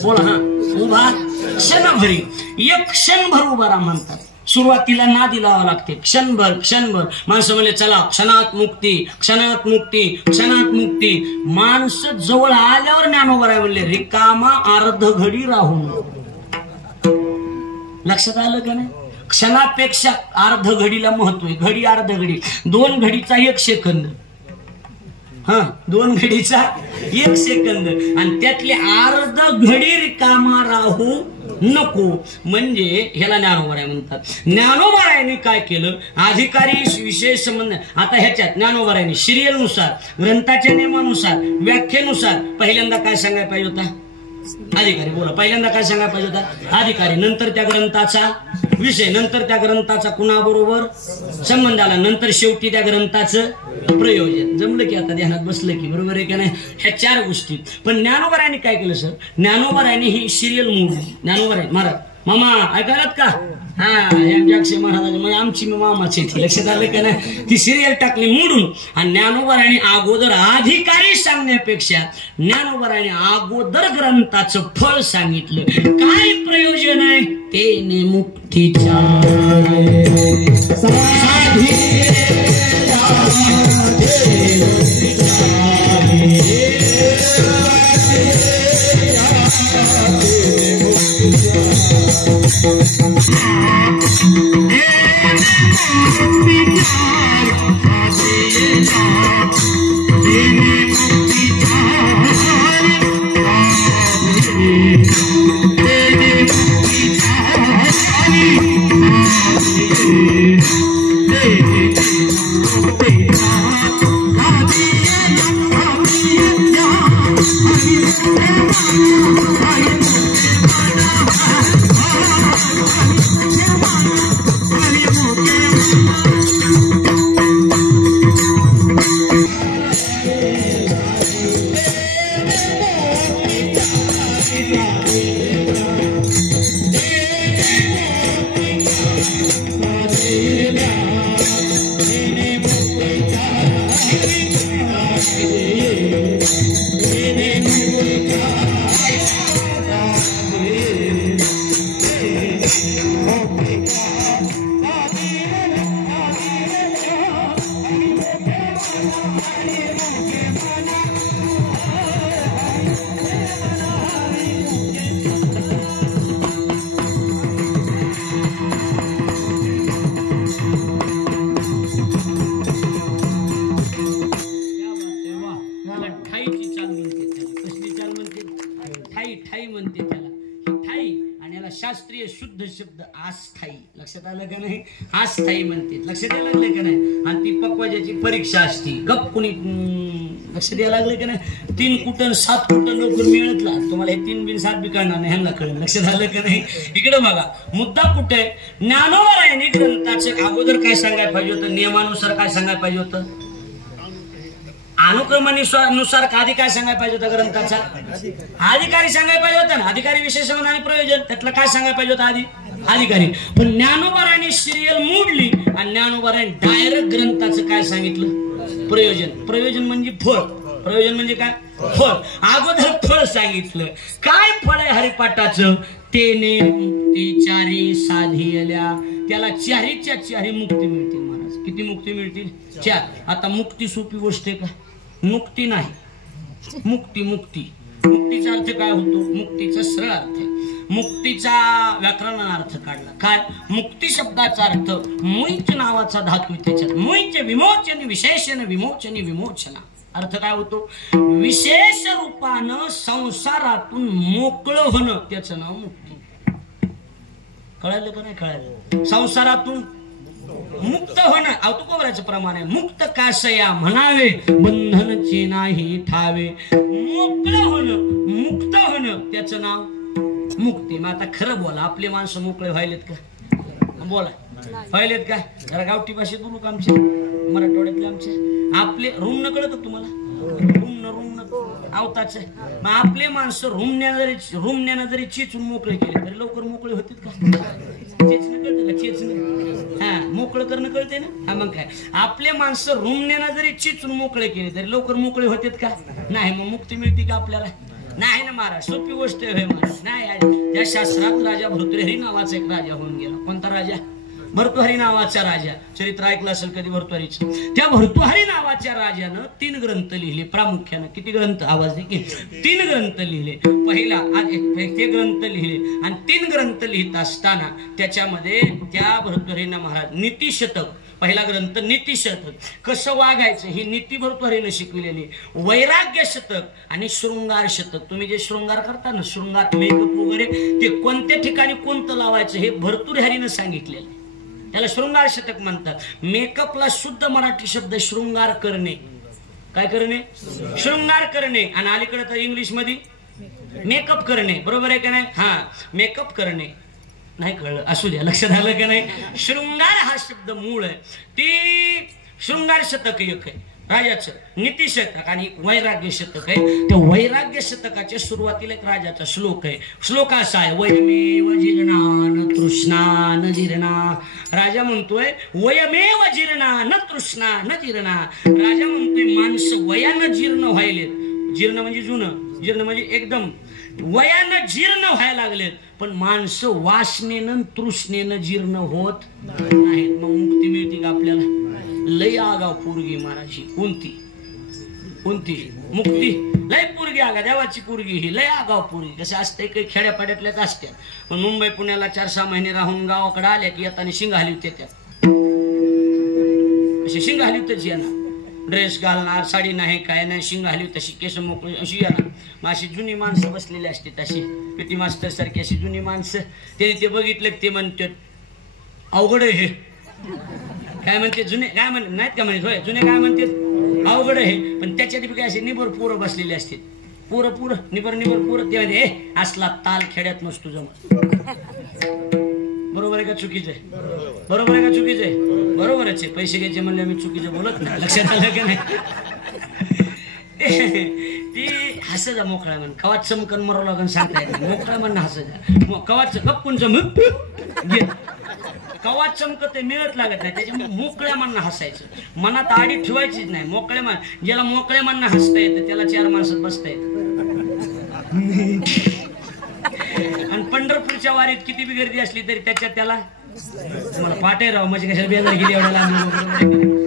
बोला हा, उभा क्षणभरी. 1 क्षणभर उभा राहा म्हणतात. सुरुवातीला नादी लावा लागते. क्षणभर क्षणभर. माणसं म्हणले चला क्षणात मुक्ती, क्षणात मुक्ती, क्षणात मुक्ती. माणसं जवळ आल्यावर ज्ञानोबराय म्हणले रिकामा अर्ध घडी राहून. लक्षात आलं का नाही? क्षणापेक्षा अर्ध घडीला महत्व आहे. घडी अर्ध घडी, 2 घडीचा 1 सेकंद. 2 घडीचा 1 सेकंद आणि त्यातले अर्ध घडी रिकामा राहू नको, म्हणजे ह्याला ज्ञानोबराय म्हणतात. ज्ञानोबरायांनी काय केलं, अधिकारी विशेष संबंध. आता ह्याच्यात ज्ञानोबरायांनी सिरियल नुसार, ग्रंथाच्या नियमानुसार, व्याख्येनुसार पहिल्यांदा काय सांगायला पाहिजे होता, अधिकारी. बोला, पहिल्यांदा काय सांगायला पाहिजे होता, अधिकारी. नंतर त्या ग्रंथाचा विषय, नंतर त्या ग्रंथाचा कुणाबरोबर संबंध आला, नंतर शेवटी त्या ग्रंथाचं प्रयोजन. जमलं की आता ध्यानात बसलं की, बरोबर आहे का नाही, ह्या 4 गोष्टी. पण ज्ञानोबरायांनी काय केलं सर, ज्ञानोबरायांनी ही सिरियल मोडली. ज्ञानोबराय महाराज, मामा ऐकायलात का, अक्षय महाराज म्हणजे आमची मामाची ती, लक्षात आलं का नाही, ती सिरियल टाकली मोडून. आणि ज्ञानोबरायांनी अगोदर अधिकारी सांगण्यापेक्षा ज्ञानोबरायांनी अगोदर ग्रंथाचं फळ सांगितलं. काय प्रयोजन आहे ते मुक्तीच्या शास्त्रीय शुद्ध शब्द आस्थाई. लक्षात आलं का नाही, आस्थाई म्हणते. लक्षात यायला लागले का नाही. आणि ती पक्वाजाची परीक्षा असती, गप कुणी लक्षात यायला लागले का नाही. 3 कुटन 7 कुटन लवकर मिळतला तुम्हाला, हे 3 बिन 7 बी कळणार नाही, ह्यांना कळलं. लक्षात आलं का नाही. इकडे बघा मुद्दा कुठे, ज्ञानोबरायांनी ग्रंथाचं अगोदर काय सांगायला पाहिजे होतं, नियमानुसार काय सांगायला पाहिजे होतं, अनुक्रमानुसार आधी काय सांगायला पाहिजे होता ग्रंथाचा, अधिकारी सांगायला पाहिजे होता ना, अधिकारी विशेष आणि प्रयोजन, त्यातलं काय सांगायला पाहिजे होतं आधी, अधिकारी. पण ज्ञानोबरायांनी सिरियल मोडली आणि ज्ञानोबरायांनी डायरेक्ट ग्रंथाचं काय सांगितलं, प्रयोजन. प्रयोजन म्हणजे फळ, प्रयोजन म्हणजे काय, फळ. अगोदर फळ सांगितलं. काय फळ आहे हरिपाठाचं, तेने मुक्ती 4 साधियल्या. त्याला 4च्या 4 मुक्ती मिळतील महाराज. किती मुक्ती मिळतील, 4. आता मुक्ती सोपी गोष्ट आहे का, मुक्ती नाही, मुक्ती. मुक्तीचा अर्थ काय होतो, मुक्तीचा सरळ अर्थ आहे. मुक्तीचा व्याकरणार्थ काढला काय, मुक्ती शब्दाचा अर्थ मोईच नावाचा धातू त्याच्यात. मोईच विमोचन विशेषण विमोचन विमोचना. अर्थ काय होतो, विशेष रूपानं संसारातून मोकळं होणं, त्याचं नाव मुक्ती. कळालं का नाही कळालं, संसारातून मुक्त होणं अवतुकोबराचं प्रमाण आहे. मुक्त कासया म्हणावे बंधनचे नाही ठावे. मोकळं होणं, मुक्त होणं, त्याचं नाव मुक्ती. मग आता खरं बोला, आपले माणसं मोकळे व्हायलेत का, बोला व्हायलेत का, जरा गावठी भाषेत बोलू का, आमचे मराठवाड्यातले आमचे आपले रूम न कळत तुम्हाला, रूम न आवताच. मग आपले माणसं रूमण्यानं जरी चिचून मोकळे केले तरी लवकर मोकळे होते का, चेचणं कळतं का, चेचणं, हा मोकळं करणं कळते ना. हा मग काय, आपले माणसं रूमण्यानं जरी चिचून मोकळे केले तरी लवकर मोकळे होतेत का, नाही. मग मुक्ती मिळते का आपल्याला, नाही ना महाराज. सोपी गोष्ट आहे महाराज. नाही, त्या शास्त्रात राजा भर्तृहरी नावाचा एक राजा होऊन गेला. कोणता राजा, भर्तृहरी नावाचा राजा, चरित्र ऐकलं असेल कधी भर्तृहरीचं. त्या भर्तृहरी नावाच्या राजानं 3 ग्रंथ लिहिले प्रामुख्यानं. किती ग्रंथ? आवाज दे की. 3 ग्रंथ लिहिले. पहिला ते ग्रंथ लिहिले आणि 3 ग्रंथ लिहित असताना त्याच्यामध्ये त्या भर्तृहरींना महाराज नीतिशतक, पहिला ग्रंथ नीतिशतक, कसं वागायचं ही नीती भर्तृहरीने शिकविलेली. वैराग्य शतक आणि शृंगार शतक. तुम्ही जे शृंगार करता ना, शृंगार मेकअप वगैरे, ते कोणत्या ठिकाणी कोणतं लावायचं हे भर्तृहरीने सांगितलेलं. त्याला शृंगार शतक म्हणतात. मेकअपला शुद्ध मराठी शब्द शृंगार करणे. काय करणे? शृंगार करणे. आणि अलीकडे तर इंग्लिश मध्ये मेकअप करणे. बरोबर आहे का नाही? हा, मेकअप करणे. नाही कळलं? असू द्या, लक्षात आलं का नाही? शृंगार हा शब्द मूळ आहे. ती शृंगार शतक एक आहे राजाचं, नीती शतक आणि वैराग्य शतक आहे. त्या वैराग्य शतकाच्या सुरुवातीला एक राजाचा श्लोक आहे. श्लोक असा आहे, वयमेव जीर्णा न तृष्णा न जीर्णा. राजा म्हणतोय वयमेव जीर्णा न तृष्णा न जीर्णा. राजा म्हणतोय माणसं वयानं जीर्ण व्हायले. जीर्ण म्हणजे जुनं, जीर्ण म्हणजे एकदम वयानं जीर्ण व्हायला लागलेत, पण माणसं वासनेनं तृष्णेनं जीर्ण होत नाहीत. मग मुक्ती मिळते का आपल्याला? लय आगाव पोरगी महाराजी. कोणती? कोणती? मुक्ती. लय पोरगी आगा, देवाची पोरगी ही लय आगाव पोरगी. कसं असते काही खेड्यापाड्यातल्याच असत्या, पण मुंबई पुण्याला 4-6 महिने राहून गावाकडे आल्या की येताना शिंग हलवते. त्या अशी शिंग हलवतच येणार. ड्रेस घालणार, साडी नाही, काय नाही, शिंग हलवी तशी, केस मोकळी अशी येणार. मग अशी जुनी माणसं बसलेली असते, तशी पिटी मास्तर सारखी अशी जुनी माणसं. त्याने ते बघितलं ते म्हणतात अवघड आहे हे. काय म्हणते जुने? काय म्हणत नाहीत का म्हणत? होय, जुने काय म्हणते? अवघड आहे. पण त्याच्यात बी काय असे निबर पोरं बसलेले असते. पोरं निबर पोरं. ते म्हणते असला ताल खेड्यात नसतो जमा. बरोबर आहे का चुकीचं आहे? बरोबर आहे का चुकीचं आहे? बरोबरच आहे. पैसे घ्यायचे म्हणले मी चुकीचं बोलत नाही. लक्षात आलं का नाही? ती हसायचा मोकळा म्हण. कवाच चमकन मरावं लागून सांगता येत नाही. मोकळा म्हण हसायचा. कवाच गप्पून चमक घे. कवाच चमकत मिळत लागत नाही, त्याच्यामुळे मोकळ्या मनानं हसायचं. मनात आडी ठेवायचीच नाही. मोकळ्या मन, ज्याला मोकळ्या मनानं हसता येतं त्याला 4 माणसात बसता येतं. आणि पंढरपूरच्या वारीत किती बी गर्दी असली तरी त्याच्यात त्याला मला पाटे राव म्हणजे कशाला बेजार गेली एवढ्या लांब.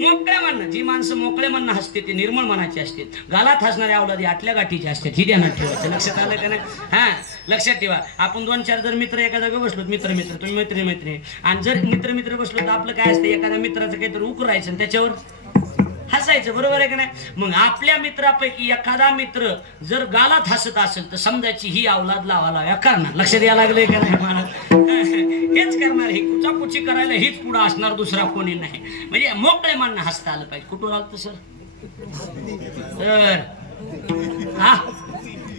मोकळ्या मनानं, जी माणसं मोकळ्या मनानं हसते ते निर्मळ मनाची असते. गालात हसणारे अवलादी आटल्या गाठीचे असतात. ही ध्यानात ठेवायचं. लक्षात आलं का नाही? हा, लक्षात ठेवा. आपण 2-4 जर मित्र एका जागा बसलो, मित्र तुम्ही मैत्री, आणि जर मित्र बसलो तर आपलं काय असतं, एखाद्या मित्राचं काहीतरी उकरायचं आणि त्याच्यावर हसायचं. बरोबर आहे का नाही? मग आपल्या मित्रापैकी एखादा मित्र जर गालात हसत असेल तर समजायची ही अवलाद लावाला करणार. लक्षात यायला लागलंय का नाही? मला हेच करणार. ही कुचाकुची करायला हीच पुढं असणार, दुसरा कोणी नाही. म्हणजे मोकळे मानणं हसता आलं पाहिजे. कुठून आलं सर? हा,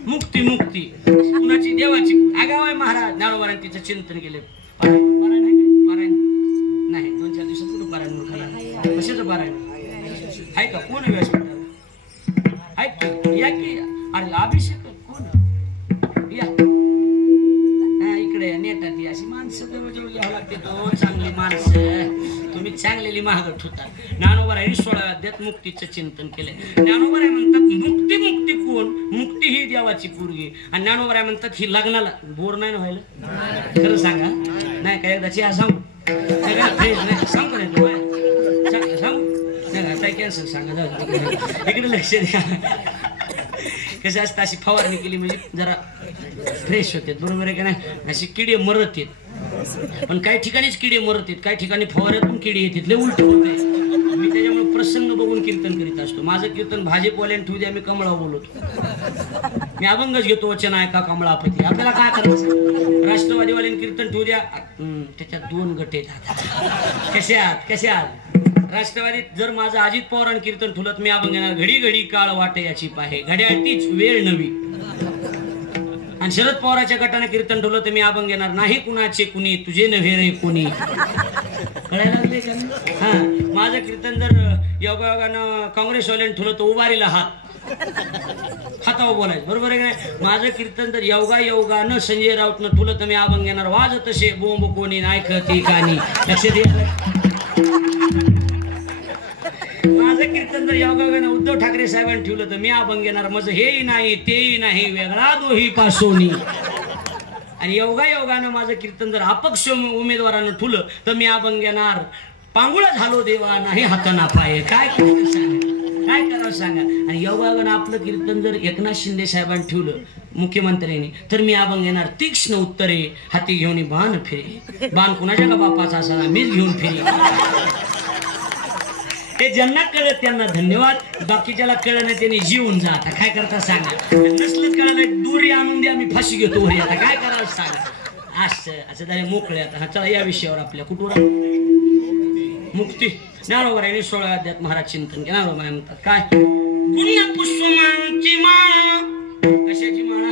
मुक्ती कुणाची? देवाची. आगावाय महाराज ज्ञानोबारांनी तिचं चिंतन केलं. पारायण नाही 2-4 दिवसात कुठं पारायण मूर्खाला? कशाचं पारायण आहे का? कोण व्यासपीठाला आहे? या की. अरे अभिषेक कोण? या इकडे नेटात. अशी माणसं जवळ घ्यावं लागते. तो चांगली माणसं तुम्ही चांगलेली महागत होता. ज्ञानोबारांनी 16व्या अध्यायात मुक्तीचं चिंतन केलंय. ज्ञानोबाराय म्हणतात मुक्ती कोण? मुक्ती ही देवाची पोरगी. आणि ज्ञानोबाराय म्हणतात ही लग्नाला बोर नाही ना व्हायला. खरं सांगा नाही का? एकदाची सांगू सांग का नाही? सांगू काय कॅन्सर सांगा. इकडे लक्ष द्या. कसं असतं, अशी फवारणी केली म्हणजे जरा फ्रेश होते. बरोबर आहे का नाही? अशी किडे मरत येत. पण काही ठिकाणीच किडे मरत येत, काही ठिकाणी फवाऱ्यातून किडे येतात. लय उलट होते. मी त्याच्यामुळे प्रसंग बघून कीर्तन करीत असतो. माझं कीर्तन भाजपवाल्याने ठेवू द्या, मी कमळा बोलतो. मी अभंगच घेतो. वचन आहे का कमळापती. आपल्याला काय करायचं? राष्ट्रवादीवाल्याने कीर्तन ठेवू द्या, त्याच्यात 2 गट येतात. कशात? राष्ट्रवादीत जर माझं अजित पवारांनी कीर्तन ठेवलं मी अभंग घेणार, घडी काळ वाटे याची पाहे, घड्याळ तीच वेळ नवी. आणि शरद पवाराच्या गटाने कीर्तन ठेवलं तर मी अभंग घेणार, नाही कुणाचे कुणी तुझे नव्हे रे कुणी. कळायला लागले का? हा, माझं कीर्तन जर योगायोगानं काँग्रेसवाल्याने ठेवलं तर उभारीला हातावर बोलायचं. बरोबर आहे का नाही? माझं कीर्तन जर योगानं संजय राऊतनं ठेवलं तर मी अभंग घेणार, वाज तसे बोंब कोणी ऐकती कानी. लक्ष द्या. माझं कीर्तन जर योगायोगानं उद्धव ठाकरे साहेबांनी ठेवलं तर मी अभंग घेणार, माझं हेही नाही तेही नाही वेगळा दोही पासोनी. आणि योगानं माझं कीर्तन जर अपक्ष उमेदवारानं ठुलं तर मी अभंग घेणार. पांगुळा झालो देवा नाही हाताना पाय. काय करायचं सांगा, काय करावं सांगा. आणि योगानं आपलं कीर्तन जर एकनाथ शिंदे साहेबांनी ठेवलं मुख्यमंत्र्यांनी तर मी अभंग घेणार. तीक्ष्ण उत्तरे हाती घेऊन बाण फिरे. बाण कुणाच्या का बापाचा असा मीच घेऊन फिरे. ते ज्यांना कळत त्यांना धन्यवाद. बाकीच्याला कळलं नाही त्यांनी जीवन जा. आता काय करता सांगा. नसलं कळलं दुरी आणून द्या मी फाशी घेतो वरी. आता काय करावं सांगा. असं झाले मोकळे. आता चला या विषयावर आपल्या कुठून मुक्ती ज्ञानोबरायांनी 16 अध्यात महाराज चिंतन ज्ञानोबराय म्हणतात काय. गुण कुसुमांची माळा. कशाची माळा.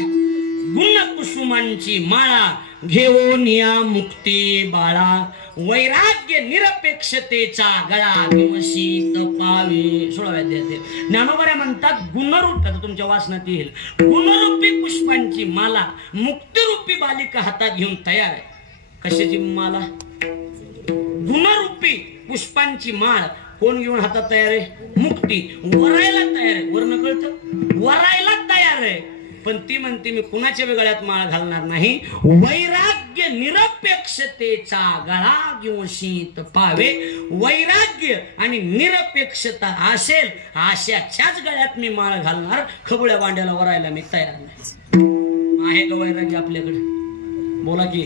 गुण कुसुमांची माळा घेऊन या मुक्ती बाळा. वैराग्य निरपेक्षतेचा गळा विमशीत पावे. 16व्या अध्यायात ज्ञानोबराय म्हणतात गुणरूप. आता तुमच्या वाचनात येईल. गुणरूपी पुष्पांची माला मुक्तिरूपी बालिका हातात घेऊन तयार आहे. कशाची माला. गुणरूपी पुष्पांची माळ कोण घेऊन हातात तयार आहे. मुक्ती. वरायला तयार आहे. वर्ण कळतं. वरायला तयार आहे. पण ती म्हणते मी कुणाच्या गळ्यात माळ घालणार नाही. वैराग्य निरपेक्षतेचा गळा घेऊन शीत पावे. वैराग्य आणि निरपेक्षता असेल अशाच्याच गळ्यात मी माळ घालणार. खबुळ्या वांड्याला वरायला मी तयार नाही. आहे का वैराग्य आपल्याकडे. बोला की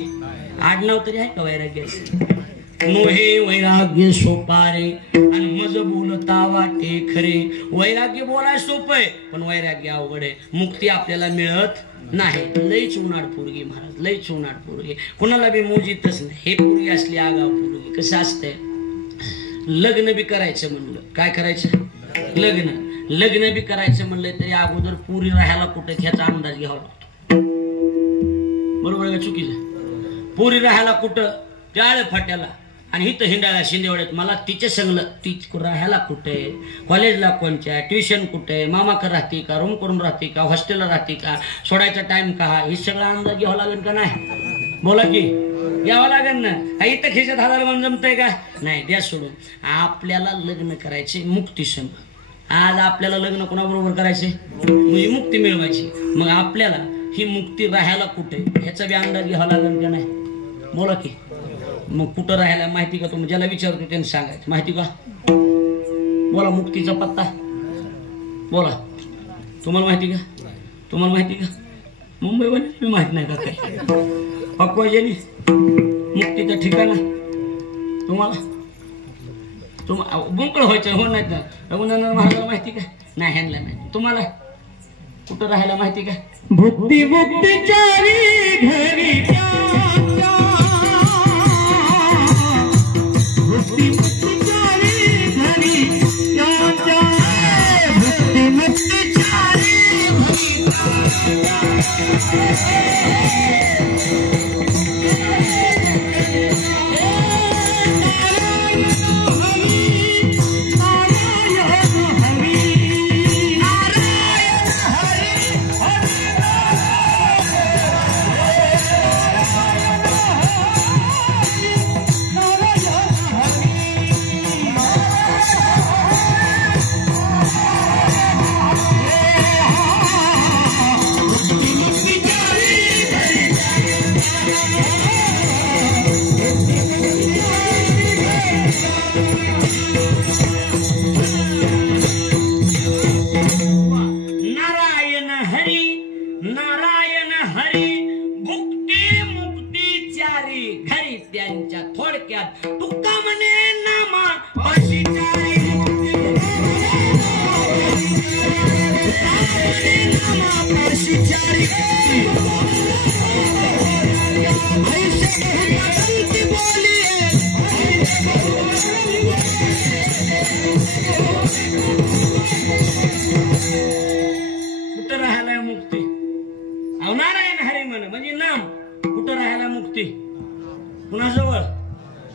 आडनाव तरी आहे का वैराग्य. नोहे वैराग्य सोपारे आणि मज बोलता वाटे खरे. वैराग्य बोलाय सोपं आहे पण वैराग्य अवघड आहे. मुक्ती आपल्याला मिळत नाही. लईच उन्हाळ पोरगी महाराज. लईच उन्हाळ पोरगी. कोणाला बी मोजीतच नाही. हे पोरगी असली आगाव पोरगी. कसं असतंय. लग्न बी करायचं म्हणलं. काय करायचं. लग्न बी करायचं म्हणलं तरी अगोदर पुरी राहायला कुठे ह्याचा अंदाज घ्यावा लागतो. बरोबर आहे का चुकीचं. पुरी राहायला कुठं. जाळ फाट्याला. आणि इथं हिंडाळा शिंदेवाड्यात मला तिचे सांगलं ती राहायला कुठे. कॉलेजला कोणच्या. ट्युशन कुठे. मामाकडे राहते का. रूम करून राहते का. हॉस्टेलला राहते का. सोडायचा टाइम का. हे सगळा अंदाज घ्यावा लागेल का नाही. बोला की घ्यावा लागेल ना. इथं खिशात हजार म्हणून जमतंय का नाही. द्या सोडून. आपल्याला लग्न करायचे मुक्ती संघ. आज आपल्याला लग्न कोणाबरोबर करायचे म्हणजे मुक्ती मिळवायची. मग आपल्याला ही मुक्ती राहायला कुठे ह्याचा बी अंदाज घ्यावा लागेल का नाही. बोला की मग कुठं राहायला माहिती का. तुम्ही ज्याला विचारतो त्यांनी सांगायचं माहिती का. बोला मुक्तीचा पत्ता बोला. तुम्हाला माहिती का. तुम्हाला माहिती का. मुंबईमध्ये मी माहित नाही का काय. पक्वाजेनी मुक्तीचं ठिकाण तुम्हाला मोकळं व्हायचं हो नाही का. रघुनाथ महाराजाला माहिती का नाही. ह्यांना नाही. तुम्हाला कुठं राहायला माहिती का. भुक्ती मुक्तीचारी घरी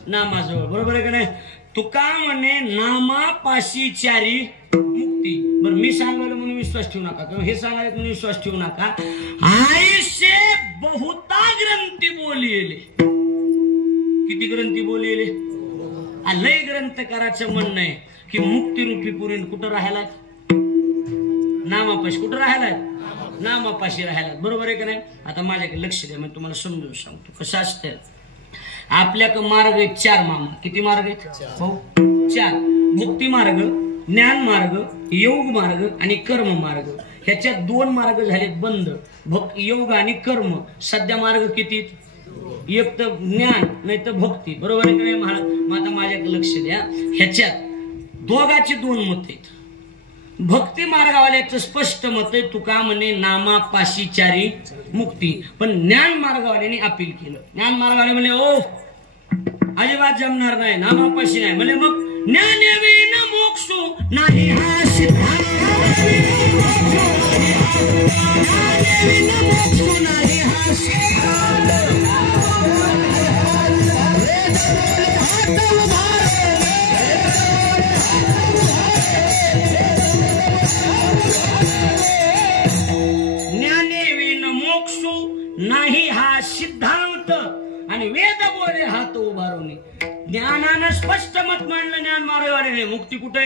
नामाजवळ. बरोबर आहे का नाही. तुका म्हणे नामापाशी चारी मुक्ती. बरं मी सांगायला म्हणून विश्वास ठेवू नका किंवा हे सांगायला म्हणून विश्वास ठेवू नका. आयुष्य बहुता ग्रंथी बोलिले. किती ग्रंथी बोलिले. लय ग्रंथकाराचं म्हणणं आहे की मुक्ती रूपी पुरीन कुठं राहायला नामापाशी. कुठं राहायला नामापाशी राहायला, बरोबर आहे का नाही? आता माझ्याकडे लक्ष द्या, मी तुम्हाला समजून सांगतो कसं असतं. आपल्याकडे मार्ग आहेत 4 मामा. किती मार्ग आहेत? हो 4. भक्ती मार्ग, ज्ञान मार्ग, योग मार्ग आणि कर्म मार्ग. ह्याच्यात 2 मार्ग झालेत बंद, योग आणि कर्म. सध्या मार्ग किती? एक तर ज्ञान नाही तर भक्ती, बरोबर आहे का नाही महाराज? मग आता माझ्याकडे लक्ष द्या, ह्याच्यात दोघांची 2 मत आहेत. भक्ती मार्गावाल्याचं स्पष्ट मत आहे, तुका म्हणे नामापाशी चारी मुक्ती. पण ज्ञान मार्गावाल्याने अपील केलं. ज्ञान मार्गावाले म्हणे ओ अजिबात जमणार नाही, नामापाशी नाही. म्हणजे मग ज्ञानेविन मोक्षो नाही हा सिद्धांत. ज्ञानेविन मोक्षो नाही हा सिद्धांत आणि वेद बोले हात उभारून. ज्ञानानं स्पष्ट मत मांडलं ज्ञान मार्गवाल्याने. मुक्ती कुठे?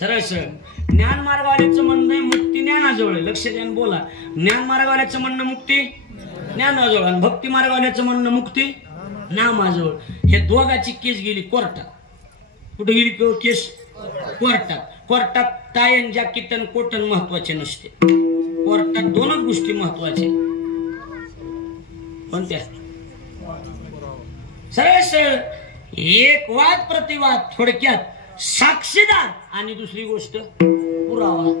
सरळ सरळ ज्ञान मार्गवाल्याचं म्हणणं आहे मुक्ती ज्ञानाजवळ आहे. लक्ष द्या बोला. ज्ञान मार्गवाल्याचं म्हणणं मुक्ती ज्ञानाजवळ आणि भक्ती मार्गवाल्याचं म्हणणं मुक्ती नामाजवळ. हे दोघांची केस गेली कोर्टात. कुठे गेली केस? कोर्टात. कोर्टात टायन जाकीटन कोटन महत्वाचे नसते. कोर्टात 2च गोष्टी महत्वाच्या. कोणत्या? सरळ सरळ एक वाद प्रतिवाद, थोडक्यात साक्षीदार आणि दुसरी गोष्ट पुरावा.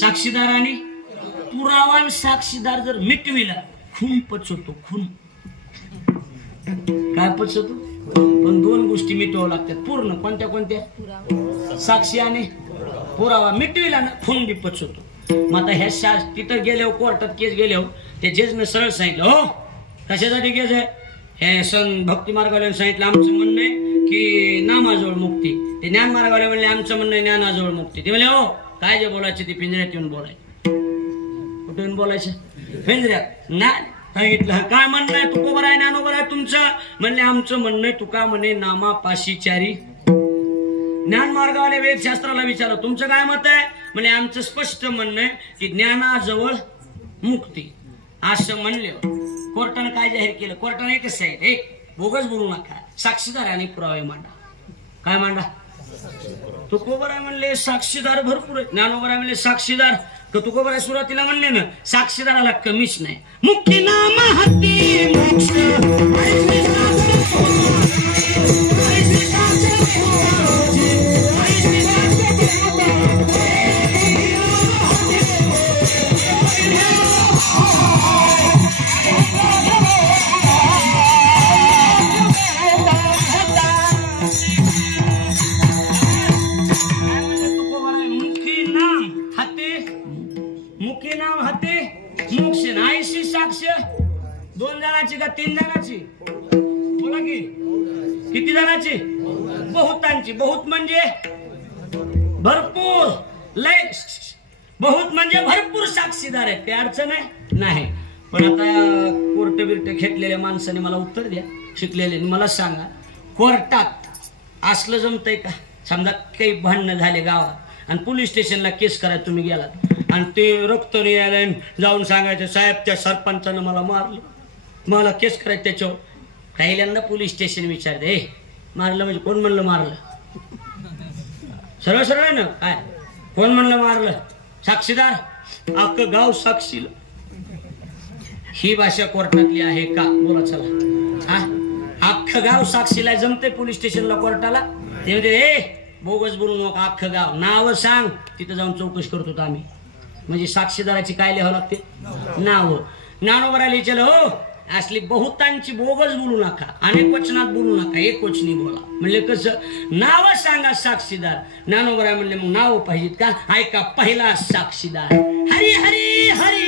साक्षीदार आणि पुरावा. साक्षीदार जर मिटविला खून पचवतो. खून काय पचवतो? पण 2 गोष्टी मिटवाव्या लागतात पूर्ण. कोणत्या कोणत्या? साक्षी आणि पुरावा. मिटविला ना खून बी पचवतो. मग आता ह्या तिथं गेल्यावर कोर्टात केस गेल्यावर त्या जजनं सरळ सांगितलं हो कशासाठी केस आहे? हे भक्ती मार्गावाल्याने सांगितलं आमचं म्हणणं आहे की नामाजवळ मुक्ती. ते ज्ञान मार्गावाले म्हणले आमचं म्हणणं आहे ज्ञानाजवळ मुक्ती. ते म्हणले हो काय जे बोलायचं ते पिंजऱ्यात येऊन बोलायचं. कुठे येऊन बोलायचं? पिंजऱ्यात. नाही सांगितलं काय म्हणणं आहे? तुकोबर आहे ज्ञानोबर आहे तुमचं? म्हणले आमचं म्हणणं आहे तुका म्हणे नामापाशी चारी. ज्ञान मार्गावाले वेदशास्त्राला विचारलं तुमचं काय मत आहे? म्हणजे आमचं स्पष्ट म्हणणं आहे की ज्ञानाजवळ मुक्ती. असं म्हणल्यावर कोर्टानं काय जाहीर केलं? कोर्टाने एकच सांगितलं एक बोगस बोलू नका, साक्षीदार आणि पुरावे मांडा. काय मांडा? तुकोबर आहे म्हणले साक्षीदार भरपूर आहे. ज्ञानोबर आहे म्हणले साक्षीदार. तुकोबर आहे सुरुवातीला म्हणले ना साक्षीदाराला कमीच नाही. मुक्ती नाम हत्ती मोक्ष साक्ष 2 जणांची का 3 जणांची? बोला की किती जणांची? बहुतांची. बहुत म्हणजे भरपूर. लय बहुत म्हणजे भरपूर साक्षीदार आहेत. काही अडचण नाही. पण आता कोर्ट बिर्ट खेटलेल्या माणसाने मला उत्तर द्या, शिकलेले मला सांगा कोर्टात असलं जमतंय का? समजा काही भांडणं झाले गावात आणि पोलीस स्टेशनला केस करायला तुम्ही गेलात आणि ते रक्त न्यायालयाने जाऊन सांगायचं साहेब त्या सरपंचानं मला मारलं, मला केस करायचं त्याच्यावर. पहिल्यांदा पोलीस स्टेशन विचारते हे मारलं म्हणजे कोण म्हणलं मारलं? सरळ सरळ ना काय कोण म्हणलं मारलं? साक्षीदार. अख्खं गाव साक्षीला. ही भाषा कोर्टातली आहे का? बोला चला. हा अख्खं गाव साक्षीला जमते पोलीस स्टेशनला कोर्टाला? ते म्हणजे हे बोगस बोलू नका, अख्खं गाव नाव सांग तिथं जाऊन चौकशी करतो आम्ही. म्हणजे साक्षीदाराची काय लिहावं लागते? नाव. ज्ञानोबराला विचारलं हो असली बहुतांची बोगस बोलू नका, अनेक वचनात बोलू नका, एक वचनी बोला. म्हणजे कसं नाव सांगा साक्षीदार. ज्ञानोबराय म्हणले मग नाव पाहिजेत का? ऐका पहिला साक्षीदार हरी हरी हरी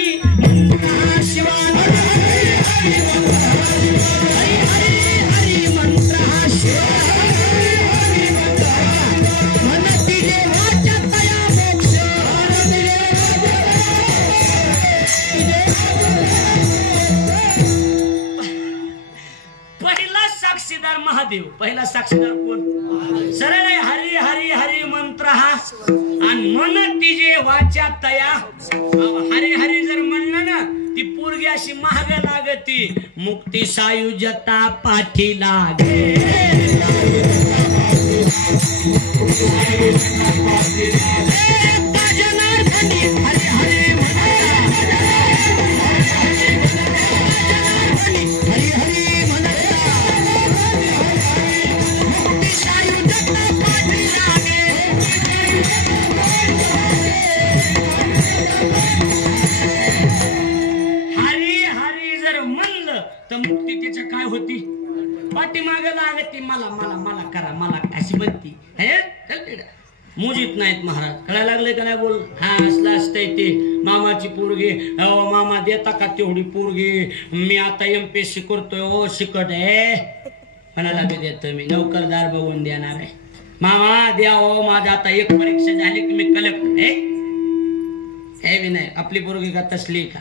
महादेव. पहिला साक्षीदार कोण? सरळ हरी हरी हरी मंत्र हा आणि मन तिजे वाचा तया हरे हरे जर म्हणलं ना ती पोरगी अशी महाग लागती मुक्ती सायुजता पाठी लागे हरे हरे तर मुक्ती त्याच्या काय होती पाठीमाग लागती मला मला मला करा मला अशी म्हणती हे मुजीत नाहीत महाराज कळायला लागले का नाही बोल हा असलं असतंय ते मामाची पोरगी अहो मामा देता का तेवढी पोरगी मी आता MPSC करतोय ओ शिकत आहे म्हणाला बी देतो मी नोकरदार बघून देणार आहे मामा द्या हो माझा आता एक परीक्षा झाली की मी कलेक्टर हे बी नाही आपली पोरगी का तसली का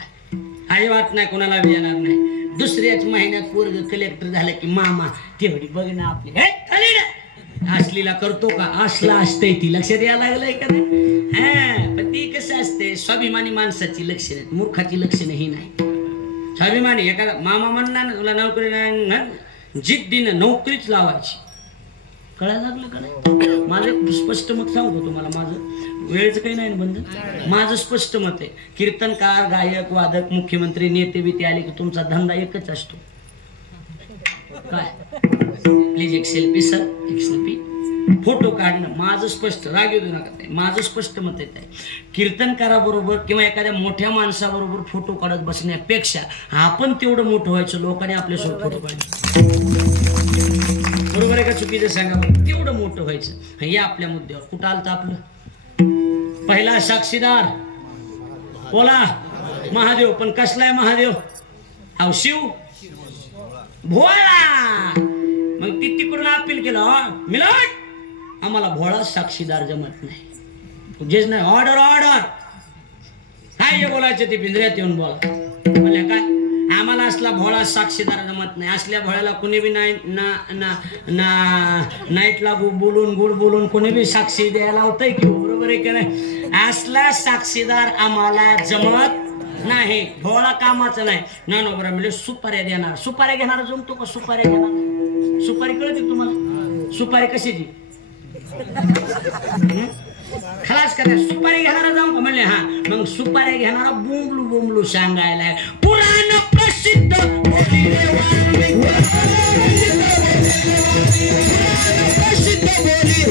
आई वाट नाही कोणाला बी येणार नाही दुसऱ्याच महिन्यात पोरग कलेक्टर झालं की मामा तेवढी बघ ना आपली असलीला करतो का असला असतंय ती लक्षात यायला लागलंय का नाही हा पण ती कसं असते स्वाभिमानी माणसाची लक्षण आहेत मूर्खाची लक्षण ही नाही स्वाभिमानी एखादा मामा म्हणणार तुला नोकरी नाही जिद्दीनं नोकरीच लावायची कळायला लागलं का नाही माझं स्पष्ट मत सांगतो तुम्हाला माझं वेळेचं काही नाही बंद माझं स्पष्ट मत आहे कीर्तनकार गायक वादक मुख्यमंत्री नेते बिते आले की तुमचा धंदा एकच असतो काय प्लीज एक सेल्फी सर एक सेल्फी फोटो काढणं माझं स्पष्ट राग येऊ नका माझं स्पष्ट मत आहे कीर्तनकाराबरोबर किंवा एखाद्या मोठ्या माणसाबरोबर फोटो काढत बसण्यापेक्षा आपण तेवढं मोठं व्हायचं लोकांनी आपल्यासोबत फोटो काढले बरोबर आहे का चुकीचं सांगा तेवढं मोठं व्हायचं या आपल्या मुद्द्यावर कुठं आलं तर आपलं पहिला साक्षीदार बोला महादेव पण कसलाय महादेव अहो शिव भोळा मग ती तिकडून अपील केलं मिलट आम्हाला भोळा साक्षीदार जमत नाही जेच नाही ऑर्डर ऑर्डर काय हे बोलायचं ते पिंजऱ्यात येऊन बोला म्हणले काय आम्हाला असला भोळा साक्षीदार जमत नाही असल्या भोळ्याला कोणी बी नाही नाईटला बोलून गुड बोलून कोणी बी साक्षी द्यायला होतंय की बरोबर आहे की नाही असला साक्षीदार आम्हाला जमत नाही भोळा कामाचं नाही ना बरं म्हणजे सुपाऱ्या देणार सुपाऱ्या घेणार जमतो का सुपाऱ्या घेणार सुपारी कळते तुम्हाला सुपारी कशाची खलास करा सुपारी घेणारा जाऊ का म्हणले हा मग सुपारी घेणारा बोंबलू बोंबलू सांगायला पुराण प्रसिद्ध प्रसिद्ध बोली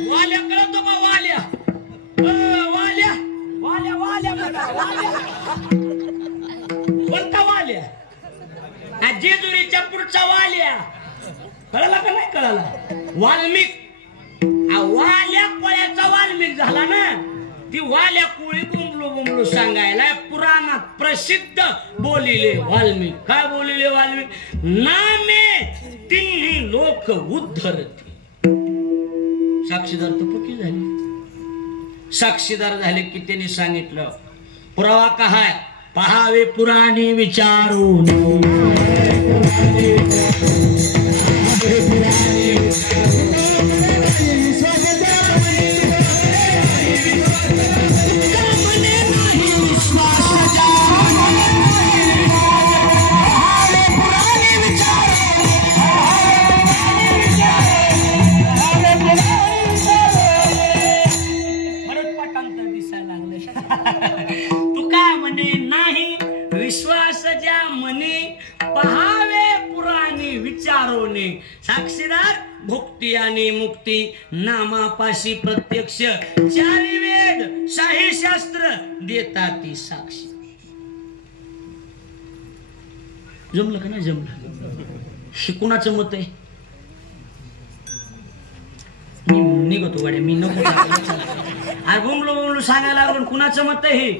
वाल्या कळतो का वाल्या वाल्या वाल्या वाल्या कोणता वाल्या जेजुरीच्या पुढचा वाल्या कळला का नाही कळाला वाल्मिक वाल्या कोळ्याचा वाल्मिक झाला ना ती वाल्या कोळी बुंबलू बुंबलू सांगायला पुराणात प्रसिद्ध बोलिले वाल्मिक काय बोलिले वाल्मिक नामे तिन्ही लोक उद्धरती साक्षीदार तर पक्की झाली साक्षीदार झाले की त्यांनी सांगितलं पुरावा काय पहावे पुराणी विचारून साक्षीदार भुक्ती आणि मुक्ती नामापाशी प्रत्यक्ष चारी वेद शाही शास्त्र देतात ती साक्षी जमलं का नाही जमलं हे कुणाचं मत आहे मी निघतो गाड्या मी नको अरे बोंबलो बोंबलो सांगायला लागून कुणाचं मत आहे हे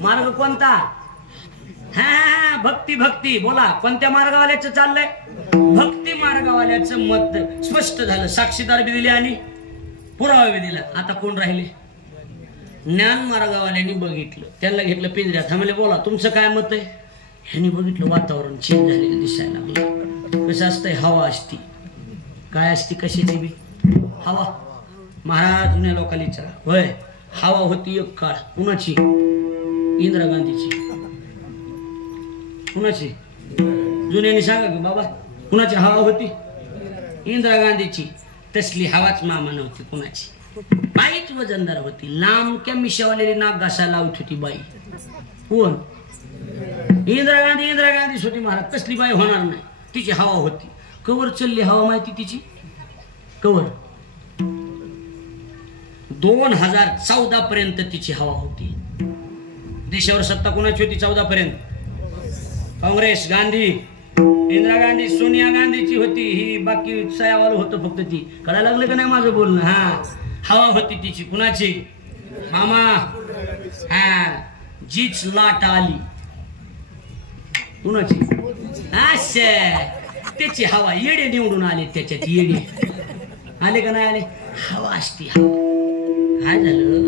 मार्ग कोणता हा भक्ती भक्ती बोला कोणत्या मार्गावाल्याचं चाललंय भक्ती मार्गावाल्याचं मत स्पष्ट झालं साक्षीदार बी दिले आणि पुरावा बी दिला आता कोण राहिले ज्ञान मार्गावाल्यांनी बघितलं, त्यांना घेतलं पिंजऱ्यात. म्हणले बोला तुमचं काय मत आहे. ह्यांनी बघितलं वातावरण चेंज झालेलं दिसायला लागलं. कसं असतंय, हवा असती. काय असती, कशाची बी हवा. महाराज जुन्या लोकांना विचारा, होय हवा होती एक काळ. कुणाची? इंदिरा गांधीची. कुणाची? जुन्याने सांगा की बाबा कुणाची हवा होती? इंदिरा गांधीची. तसली हवाच मामा नव्हती कुणाची. बाईच वजनदार होती, लांबक्या मिशावालेली नाक घासायला लावत होती बाई. कोण? इंदिरा गांधीच होती महाराज. तसली बाई होणार नाही. तिची हवा होती. कवर चालली हवा माहिती तिची? कवर 2014 पर्यंत तिची हवा होती. देशावर सत्ता कोणाची होती 14 पर्यंत? काँग्रेस, गांधी, इंदिरा गांधी, सोनिया गांधीची होती. ही बाकी सयावाल होतं फक्त. ती कळायला लागलं का नाही माझं बोलणं? हा, हवा होती तिची. कुणाची? मामा. हा, जीच लाट आली. कुणाची? त्याची हवा. येडे निवडून आले त्याच्यात. येडे आले का नाही आले? हवा असती हवा. काय झालं,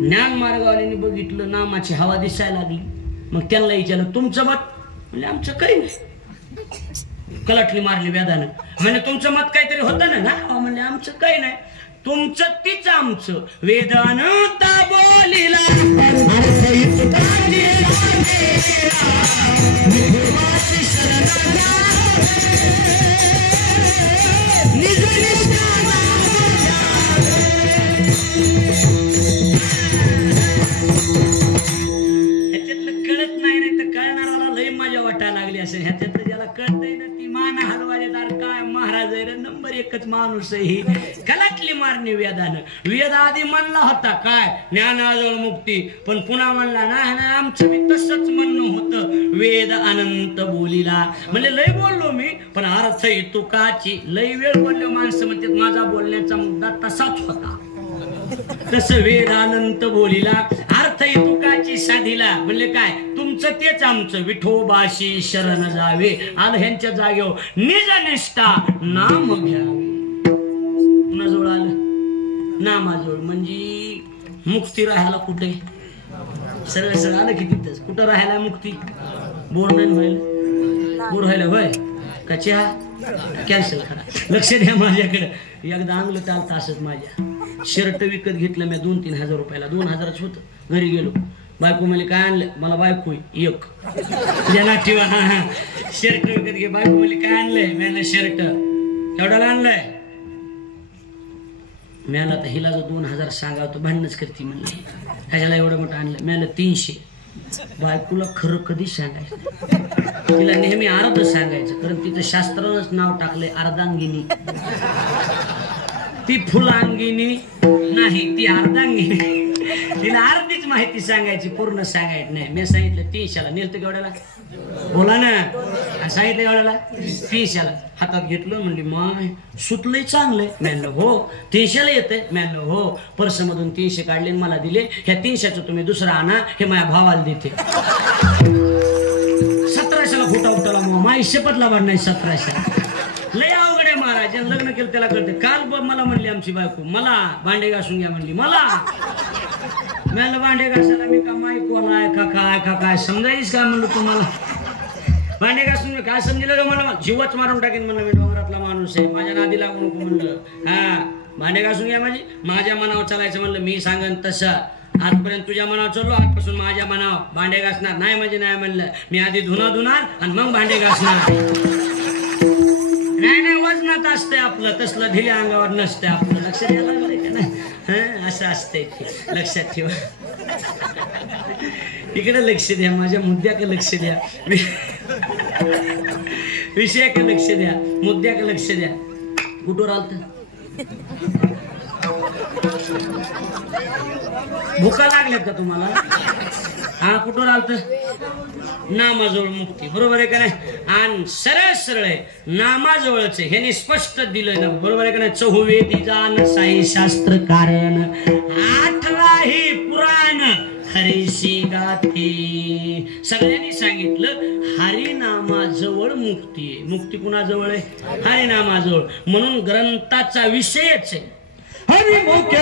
ज्ञान मार्गवाल्यांनी बघितलं नामाची हवा दिसायला लागली. मग त्यांना विचारलं तुमचं मत. म्हणजे आमचं काही नाही. कलाटली मारली वेदानं. म्हणजे तुमचं मत काहीतरी होतं ना. म्हणजे आमचं काही नाही. तुमचं तीच आमचं. वेदानं बोलिला कळत नाही. नाही तर कळणाराला लई मजा वाटायला लागली असेल. ह्याच्यातलं ज्याला कळतंय ना ती मान हलवालेदार काय महाराज आहे रे. नंबर एकच माणूस आहे. ही कलाटली मारणी वेदानं. वेद आधी म्हणला होता काय ज्ञानाजवळ मुक्ती, पण पुन्हा म्हणला ना आमचं मी तसंच म्हणणं होतं. वेद अनंत बोलिला. म्हणजे लय बोललो मी, पण अर्थ तुकाची. लय वेळ बोललो माणसं म्हणतात माझा बोलण्याचा मुद्दा तसाच होता. तसं वेद अनंत बोलिला. अर्थ तुकाची साधीला. म्हणजे काय तुमचं तेच आमचं. विठोबाशी शरण जावे. आलं ह्यांच्या जागेवर निजनिष्ठा नाम घ्यावे. कुणाजवळ आलं? नामाजवळ. म्हणजे मुक्ती राहायला कुठे? सरळ सरळ आलं की तिथंच. कुठं राहायला मुक्ती? बोर नाही व्हायला. बोर व्हायला होय का? चहा कॅन्सल करा. लक्ष द्या माझ्याकडे. एकदा आणलं चालतं असंच. माझ्या शर्ट विकत घेतलं मी 2-3 हजार रुपयाला. 2000च होतं. घरी गेलो, बायको मला काय आणलं? मला बायको एक ज्याला ठेवा. शर्ट विकत घे. बायको मला काय आणलंय? मी शर्ट केवढ्याला आणलंय? मी आला तर हिला जो 2000 सांगावतो भांडणच करते म्हणले. ह्याच्याला एवढं मोठं आणलं. मी आलं 300. बायकोला खरं कधी सांगायचं? तिला नेहमी अर्ध सांगायचं, कारण तिचं शास्त्रानंच नाव टाकलंय अर्धांगिनी. ती फुलांगिनी नाही, ती अर्धांगिनी. तिला अर्धीच माहिती सांगायची, पूर्ण सांगायचं नाही. मी सांगितलं 300ला. नेलतं केवढ्याला? बोला ना. सांगितलं एवढ्याला? 300ला. हातात घेतलं. म्हणली माय सुतलंय चांगलंय. म्हणलं हो. 300ला येतंय? म्हणलं हो. पर्समधून 300 काढले मला दिले. ह्या 300चं तुम्ही दुसरा आणा, हे माझ्या भावाला देते. 1700ला खोटा उठवला. मग माझी शपथला वाढ नाही 1700. लय अवघड आहे महाराज. लग्न केलं त्याला कळते. काल मला म्हणली आमची बायको, मला भांडे घासून घ्या म्हणली. मला मला भांडे घासायला मी का माई कोण आहे का काय का काय समजायच काय म्हणलं तुम्हाला? भांडे घासून काय समजलं का? मला जीवच मारून टाकेन म्हणलं. मी डोंगरातला माणूस आहे, माझ्या नादी लागू नको म्हणलं. हा, भांडे घासून घ्या माझी. माझ्या मनावर चालायचं म्हणलं. मी सांगन तसं. आजपर्यंत तुझ्या मनावर चाललो, आजपासून माझ्या मनावर. भांडे घासणार नाही म्हणजे नाही म्हणलं. मी आधी धुणार आणि मग भांडे घासणार. नाही नाही, वजनात असतंय आपलं. तसलं ढिल्या अंगावर नसतंय आपलं. लक्षात यायला लागलंय का नाही? असं असतंय, लक्षात ठेवा. इकडे लक्ष द्या. माझ्या मुद्द्याकडे लक्ष द्या. विषयाकडे लक्ष द्या. मुद्द्याकडे लक्ष द्या. कुठवर आलत? भुका लागल्यात का तुम्हाला? हा, कुठवर आलत? नामाजवळ मुक्ती. बरोबर आहे का नाही? आणि सरळ सरळ आहे, नामाजवळच आहे. ह्याने स्पष्ट दिलं ना. बरोबर आहे का नाही? 4वेदी जाण साई शास्त्र कारण, 8वाही पुराण हरीशी गाठी. सगळ्यांनी सांगितलं हरिनामाजवळ मुक्ती आहे. मुक्ती कुणाजवळ आहे? हरिनामाजवळ. म्हणून ग्रंथाचा विषयच आहे हरिमुख.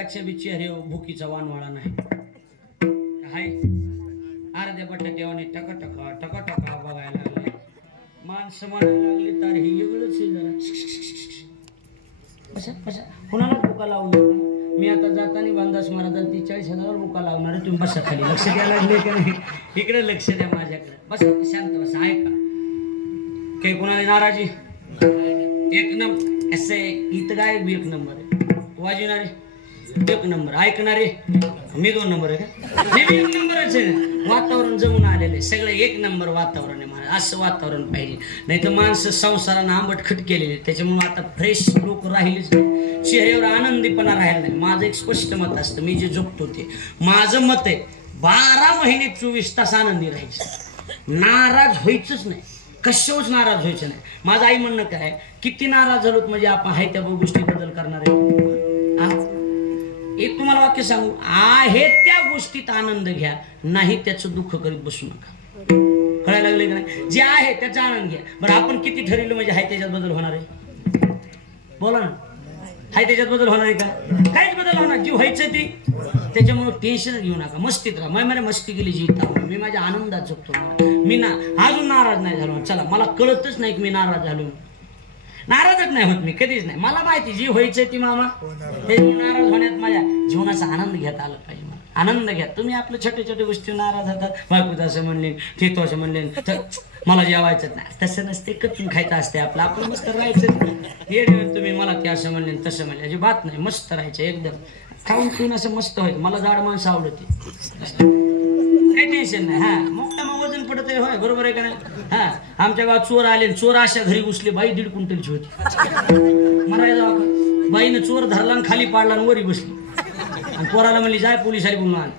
एकाच्या बी चेहरे भुकीचा वानवाळा नाही. हाय अर्ध्या बटाट्यावाने टका टका बघायला लागले. माणसं म्हणायला लागली तर हे वेगळंच आहे जरा. कशा कुणाला बुका लावून मी आता जाताना बांधास महाराजांनी 40,000 बुका लावणार आहे. तुम्ही बसा खाली. लक्ष द्यायला लागले का नाही? इकडे लक्ष द्या माझ्याकडे. बसा शांत बसा. ऐका काही कोणाला नाराजी एक नंबर असं इथं काय एक नंबर आहे. वाजवणारे एक नंबर, ऐकणारे मी 2 नंबर आहे का? मी 1 नंबरच आहे. वातावरण जमून आलेले सगळे 1 नंबर वातावरण आहे. मला असं वातावरण पाहिजे. नाही तर माणसं संसारानं आंबटखट केलेले. त्याच्यामुळे आता फ्रेश लोक राहिलेच नाही. चेहऱ्यावर आनंदीपणा राहिला नाही. माझं एक स्पष्ट मत असतं. मी जे झोपतो ते माझं मत आहे. 12 महिने 24 तास आनंदी राहायचं. नाराज व्हायचंच नाही. कशावरच नाराज व्हायचं नाही. माझं आई म्हणणं काय, किती नाराज झालोत म्हणजे आपण आहे त्या गोष्टी बदल करणार आहे. एक तुम्हाला वाक्य सांगू, आहे त्या गोष्टीत आनंद घ्या, नाही त्याचं दुःख करीत बसू नका. कळायला लागले का नाही? जे आहे त्याचा आनंद घ्या. बरं आपण किती ठरवलं म्हणजे हाय त्याच्यात बदल होणार आहे? बोला ना. हाय त्याच्यात बदल होणार आहे का? काहीच बदल होणार. जी व्हायचं ती. त्याच्यामुळे टेन्शन घेऊ नका. मस्तीत राहा. मला मस्ती केली जीवित. मी माझ्या आनंदात जगतो. मी ना अजून नाराज नाही झालो. चला मला कळतच नाही की मी नाराज झालो. नाराजच नाही होत मी कधीच नाही. मला माहिती जी व्हायचंय ती मामा ते नाराज होण्यात माझ्या जीवनाचा आनंद घेता आला पाहिजे. आनंद घ्या. तुम्ही आपल्या छोट्या छोट्या गोष्टी नाराज होतात. बायकोचं असं म्हणले, ते तो असं म्हणले, तर मला जेवायचं नाही. तसं नसते. कचून खायचं असते आपलं. आपण मस्त राहायचं. हे तुम्ही मला ते असं म्हणले तसं म्हणले अजिबात नाही. मस्त राहायचं एकदम. खाऊन पिऊन असं मस्त व्हायचं. मला जाड माणसं आवडते. काही टेन्शन नाही. हा मग वजन पडत आहे. होय बरोबर आहे का नाही? हा आमच्या गावात चोर आले. चोर अशा घरी घुसले. बाई 1.5 क्विंटलची होती. मरायला बाईनं चोर धरला आणि खाली पाडला आणि वरी बसली. आणि पोराला म्हणली जाय पोलिसाला बोलून आण.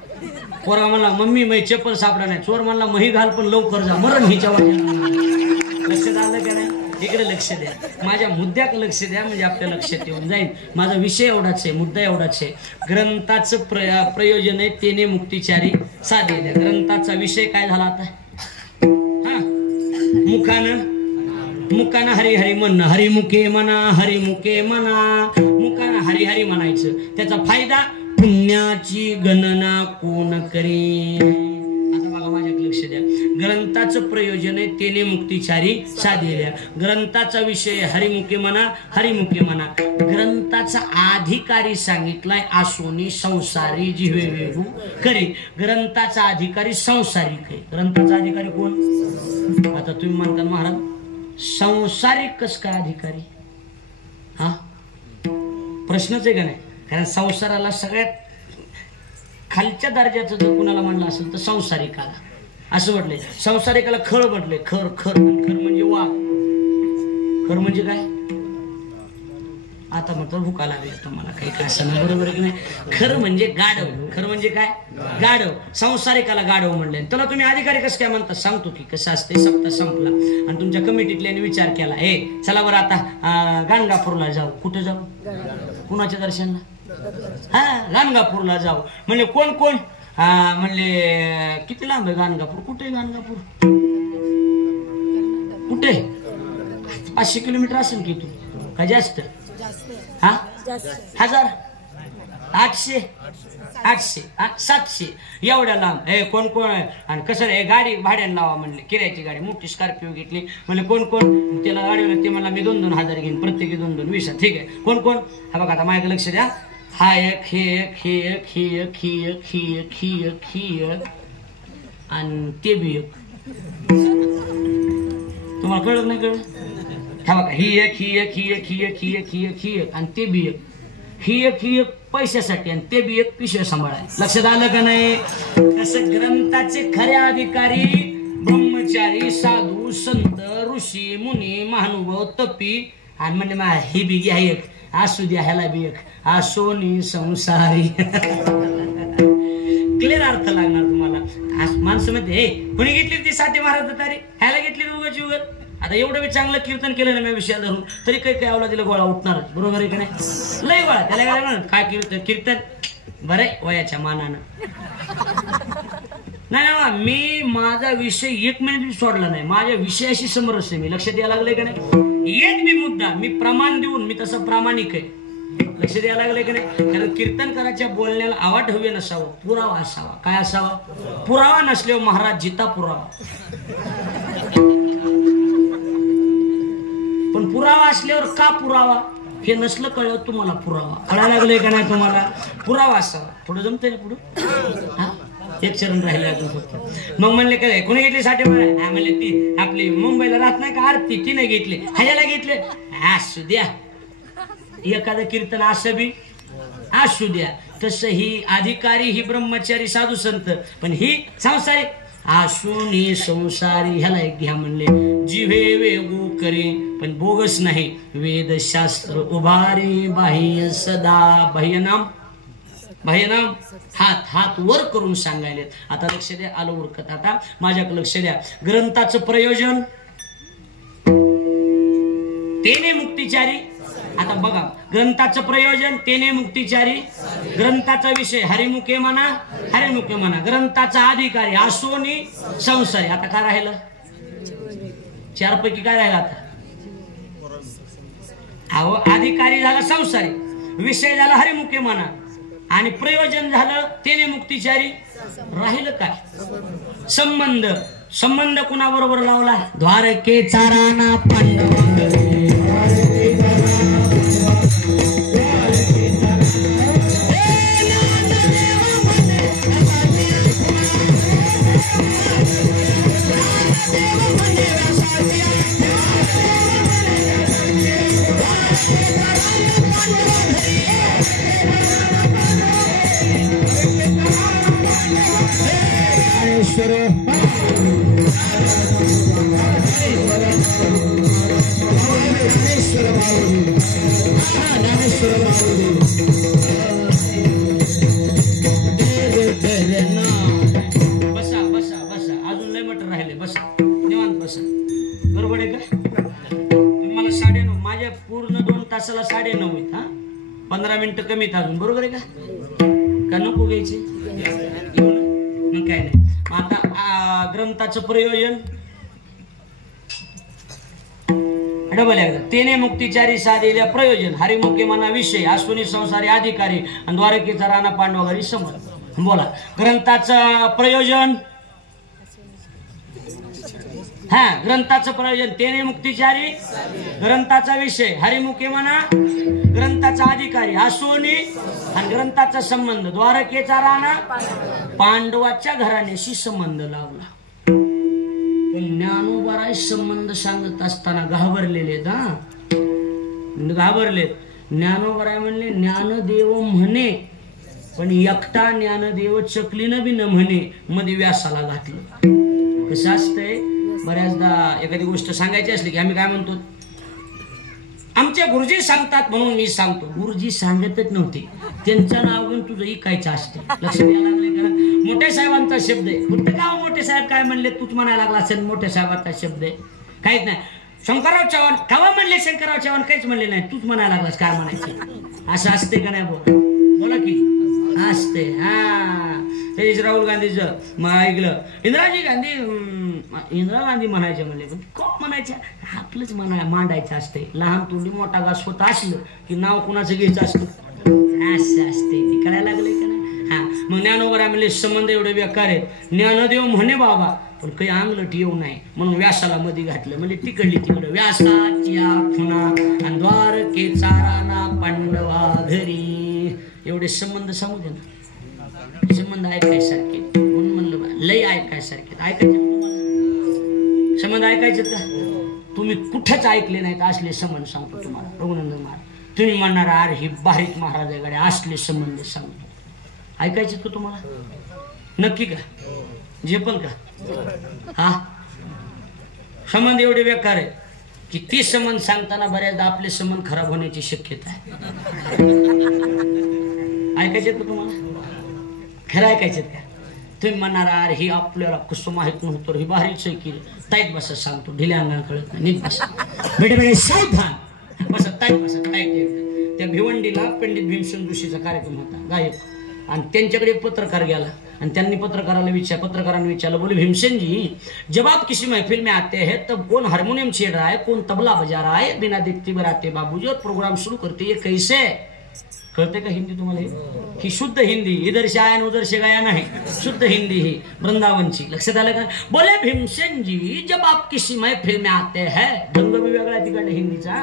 पोरा म्हणला मम्मी मै चप्पल सापडा नाही. चोर म्हणला मही घाल पण लवकर जा मरण हिच्या वाट्याला. लक्षात आलं का नाही? इकडे लक्ष द्या. माझ्या मुद्द्याकडे लक्ष द्या म्हणजे आपल्या लक्षात येऊन जाईल. माझा विषय एवढाच आहे. मुद्दा एवढाच आहे. ग्रंथाचं प्रयोजन आहे तेने मुक्तिचारी साधे द्या. ग्रंथाचा विषय काय झाला आता? हा मुखानं हरी हरी म्हणणं. हरिमुखे म्हणा हरिमुखे म्हणा. मुखानं हरी हरी म्हणायचं. त्याचा फायदा पुण्याची गणना कोण करे? आता बघा माझ्याकडे लक्ष द्या. ग्रंथाचं प्रयोजन आहे तेने मुक्तिचारी साधिल्या. ग्रंथाचा विषय हरिमुखे म्हणा, हरिमुखे म्हणा. ग्रंथाचा अधिकारी सांगितलाय आसोनी संसारी जिवे वेगू करी. ग्रंथाचा अधिकारी संसारिक आहे. ग्रंथाचा अधिकारी कोण? आता तुम्ही म्हणता महाराज संसारिक कस काय अधिकारी? हा प्रश्नच आहे का नाही? कारण संसाराला सगळ्यात खालच्या दर्जाचं जर कुणाला म्हणलं असेल तर संसारिकाला असं म्हटलंय. संसारिकाला खर म्हटलंय. खर खर खर म्हणजे वाघ. खर म्हणजे काय? आता म्हटलं भुका लागली तुम्हाला काही काय असं नाही, बरोबर आहे की नाही? खर म्हणजे गाढव. खर म्हणजे काय? गाढव. संसारिकाला गाढव म्हणले. त्याला तुम्ही अधिकारी कसं काय म्हणता? सांगतो की कसं असते. सप्ताह संपला आणि तुमच्या कमिटीतल्याने विचार केला, ए चला बरं आता गाणगापूरला जाऊ. कुठे जाऊ? कुणाच्या दर्शनला? हा गाणगापूरला जाऊ. म्हणजे कोण कोण? म्हणले किती लांब आहे गाणगापूर? कुठे आहे गाणगापूर? कुठे? 500 किलोमीटर असेल की तू का जास्त? हा 1000 800 800 700 एवढ्या लांब. हे कोण कोण आहे? आणि कसं रे गाडी भाड्याने लावा म्हणले. किरायची गाडी मोठी स्कॉर्पिओ घेतली. म्हणजे कोण कोण? त्याला गाडीवर ते मला मी 2-2 हजार घेईन प्रत्येकी 2-2 20. ठीक आहे. कोण कोण? हा बघा आता माझ्याकडे लक्ष द्या. हा एक, हे एक, हे एक, ही एक, ही एक, ही एक, ही एक, ही एक आणि ते बी एक. तुम्हाला कळलं नाही? कळलं? हा बघा ही एक, ही एक, ही एक, ही एक, ही एक, ही एक, ही एक आणि ते बी एक. ही एक, ही एक पैशासाठी आणि ते बी एक पिशव्या सांभाळाय. लक्षात आलं का नाही? तसं ग्रंथाचे खरे अधिकारी ब्रह्मचारी, साधू, संत, ऋषी, मुनी, महानुभाव, तपी आणि म्हणजे ही बी घ्या एक. असू द्या ह्याला बी एक. आसोनी संसारी. क्लिअर अर्थ लागणार तुम्हाला. माणसं मध्ये हे कोणी घेतली ती साठे महाराज तारे ह्याला घेतली उगाची उगत. आता एवढं मी चांगलं कीर्तन केलं ना मी विषयाला धरून तरी काही काही आवला दिलं गोळा उठणार. बरोबर आहे की नाही? लय गोळा. त्याला काय म्हणत? काय कीर्तन बरं वयाच्या मानानं. नाही ना मी माझा विषय 1 मिनिट सोडला नाही. माझ्या विषयाशी समरस आहे मी. लक्षात यायला लागलंय का नाही? एक मी मुद्दा मी प्रमाण देऊन मी तसं प्रामाणिक आहे. लक्ष द्यायला लागले की नाही? कारण कीर्तनकाराच्या बोलण्याला आवाज हवे नसावं, पुरावा असावा. काय असावा? पुरावा नसल्यावर महाराज जिता पुरावा. पण पुरावा असल्यावर का पुरावा हे नसलं कळलं तुम्हाला. पुरावा कळायला लागले का नाही तुम्हाला? पुरावा असावा. पुढे जमतंय ना? पुढे एक चरण राहिले अजून फक्त. मग म्हणले काय कोणी घेतली साठे म्हणले ती आपली मुंबईला राहत नाही का आरती ती नाही घेतली. ह्याला घेतले. असू द्या एखादं कीर्तन असं बी असू द्या. तसं ही अधिकारी ही ब्रह्मचारी साधू संत पण ही संसारी. आसुनी संसारी ह्याला एक घ्या म्हणले. जिव्हे वेगू करे पण बोगस नाही. वेदशास्त्र उभारी बाह्य सदा बाह्यनाम बाह्यनाम हात हात वर करून सांगायले. आता लक्ष द्या. आलो उरकत. आता माझ्याकडे लक्ष द्या. ग्रंथाचं प्रयोजन तेने मुक्तिचारी. आता बघा ग्रंथाचं प्रयोजन तेने मुक्तिचारी. ग्रंथाचा विषय हरिमुखे म्हणा, हरिमुखे म्हणा. ग्रंथाचा अधिकारी आसोनी संसारी. आता काय राहिलं? 4 पैकी काय राहिलं आता? अहो अधिकारी झाला संसारी, विषय झाला हरिमुखे म्हणा आणि प्रयोजन झालं तेने मुक्तिचारी. राहिलं काय? संबंध. संबंध कुणाबरोबर लावला? द्वारकेचा राणा पांडव बसा बसा बसा. अजून लय मटर राहिले. बसा निवांत बसा. बरोबर आहे का? मला 9:30 माझ्या पूर्ण 2 तासाला 9:30 आहेत. हा 15 मिनिटं कमीत अजून. बरोबर आहे का नको घ्यायचे? मग काय नाही. आता ग्रंथाचं प्रयोजन डबल एकदा. तेने मुक्तिचारी साधेल्या प्रयोजन हरिमुखे म्हणा विषय आसुनी संसारी अधिकारी आणि द्वारकेचा राणा पांडवघरी समज. बोला ग्रंथाचं प्रयोजन हा, ग्रंथाचं प्रयोजन तेने मुक्तिचारी, ग्रंथाचा विषय हरिमुखे म्हणा, ग्रंथाचा अधिकारी अश्वनी आणि ग्रंथाचा संबंध द्वारकेचा राणा पांडवाच्या घराण्याशी संबंध लावला. ज्ञानोबराय संबंध सांगत असताना घाबरलेले घाबरले. ज्ञानोबराय म्हणले ज्ञानदेव म्हणे, पण एकटा ज्ञानदेव चकलीनं बी न म्हणे, मध्ये व्यासाला घातलं. कसं असतंय, बऱ्याचदा एखादी गोष्ट सांगायची असली की आम्ही काय म्हणतो, आमचे गुरुजी सांगतात म्हणून मी सांगतो. गुरुजी सांगतच नव्हते, त्यांचं नाव घेऊन तुझं ऐकायचं असते. लक्ष द्यायला लागले का? मोठे साहेबांचा शब्द आहे. कुठं गाव मोठे साहेब काय म्हणले तूच म्हणायला लागला असेल. मोठे साहेबांचा शब्द आहे, काहीच नाही. शंकरराव चव्हाण केव्हा म्हणले? शंकरराव चव्हाण काहीच म्हणले नाही, तूच म्हणायला लागलास काय म्हणायचे. असं असते का नाही? बोला की असते. हा, ते राहुल गांधीचं मग ऐकलं, इंदिराजी गांधी, इंदिरा गांधी म्हणायचे म्हणले, पण कोण म्हणायचे? आपलंच मांडायचं असते. लहान तोंडी मोठा घास होत असलं की नाव कुणाचं घ्यायचं असतं. असं असते, ती करायला लागले का नाही? हा, मग ज्ञानोबराय म्हणले संबंध एवढे बेकार आहेत. ज्ञानदेव म्हणे बाबा, पण काही अंगलट येऊ नये म्हणून व्यासाला मध्ये घातलं. म्हणजे तिकडली तिकडं व्यासाच्या खुणा आणि द्वारकेचा राणा पांडवा घरी, एवढे संबंध सांगू दे ना. संबंध ऐकायसारखे म्हणून म्हणलं लय ऐकायसारखे. ऐकायचे संबंध ऐकायचे का? तुम्ही कुठेच ऐकले नाहीत असले संबंध सांगतो तुम्हाला. रघुनंदन महाराज तुम्ही म्हणणार अरे ही बारीक महाराज आहे, असले संबंध सांगतो. ऐकायचे का तुम्हाला? नक्की का? झेपल का? हा, संबंध एवढे बेकार आहे की ते संबंध सांगताना बऱ्याचदा आपले संबंध खराब होण्याची शक्यता आहे. ऐकायचे का तुम्हाला? खरं ऐकायचे का? तुम्ही म्हणणार अरे ही आपल्याला कसं माहित नव्हतं, ही भारीच आहे की. ताईत बसा सांगतो, ढिल्या अंगाला कळत नाही. नीट बसा बेटे बेटे, सावधान बसा, ताईत बसा, ताईत. त्या भिवंडीला पंडित भीमसेन जोशीचा कार्यक्रम होता, गायक, आणि त्यांच्याकडे एक पत्रकार गेला आणि त्यांनी पत्रकारांनी विचारलं, बोले भीमसेन जी, जब आप किसी महफिल में आते हैं तब कौन हारमोनियम छेड़ रहा है, कौन तबला बजा रहा है, बिना देखते बराते बाबूजी, और प्रोग्राम शुरू करते ये कैसे? कळते का हिंदी तुम्हाला? ही शुद्ध हिंदी, इधर से आया उधर से गया नहीं, शुद्ध हिंदी ही वृंदावनची. लक्षात आलं का? बोले भीमसेन जी, जब आप किसी महफिल में आते हैं, ढंग भी वेगळा तिकडे हिंदीचा.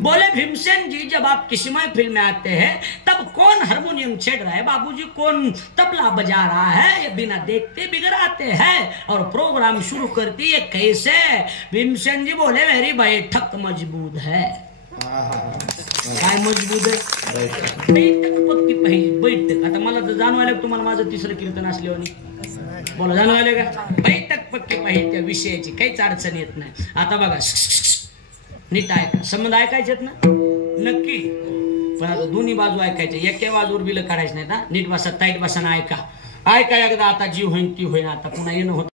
बोले भीमसेन जी, जब आप किसी महफिल में आते हैं तब कौन हारमोनियम छेड़ रहा है बाबूजी, कौन तबला बजा रहा है, ये बिना देखते बिगड़ाते हैं और प्रोग्राम शुरू करती है कैसे? भीमसेन जी बोले मेरी बैठक मजबूत है. काय मजबूत आहे? बैठक पक्की पाहिजे, बैठक. आता मला तर जाणवायला तुम्हाला माझं तिसरं कीर्तन असल्यावर बोला, जाणवायला का? बैठक पक्की पाहिजे त्या विषयाची, काहीच अडचण येत नाही. आता बघा नीट ऐका, संबंध ऐकायचेत ना नक्की, पण आता दोन्ही बाजू ऐकायचे, एका बाजूवर बिल काढायचं नाही. ना नीट बसा, ताईट बसा ना, ऐका ऐका एकदा. आता जी होईन ती होईन, आता पुन्हा येणं होत.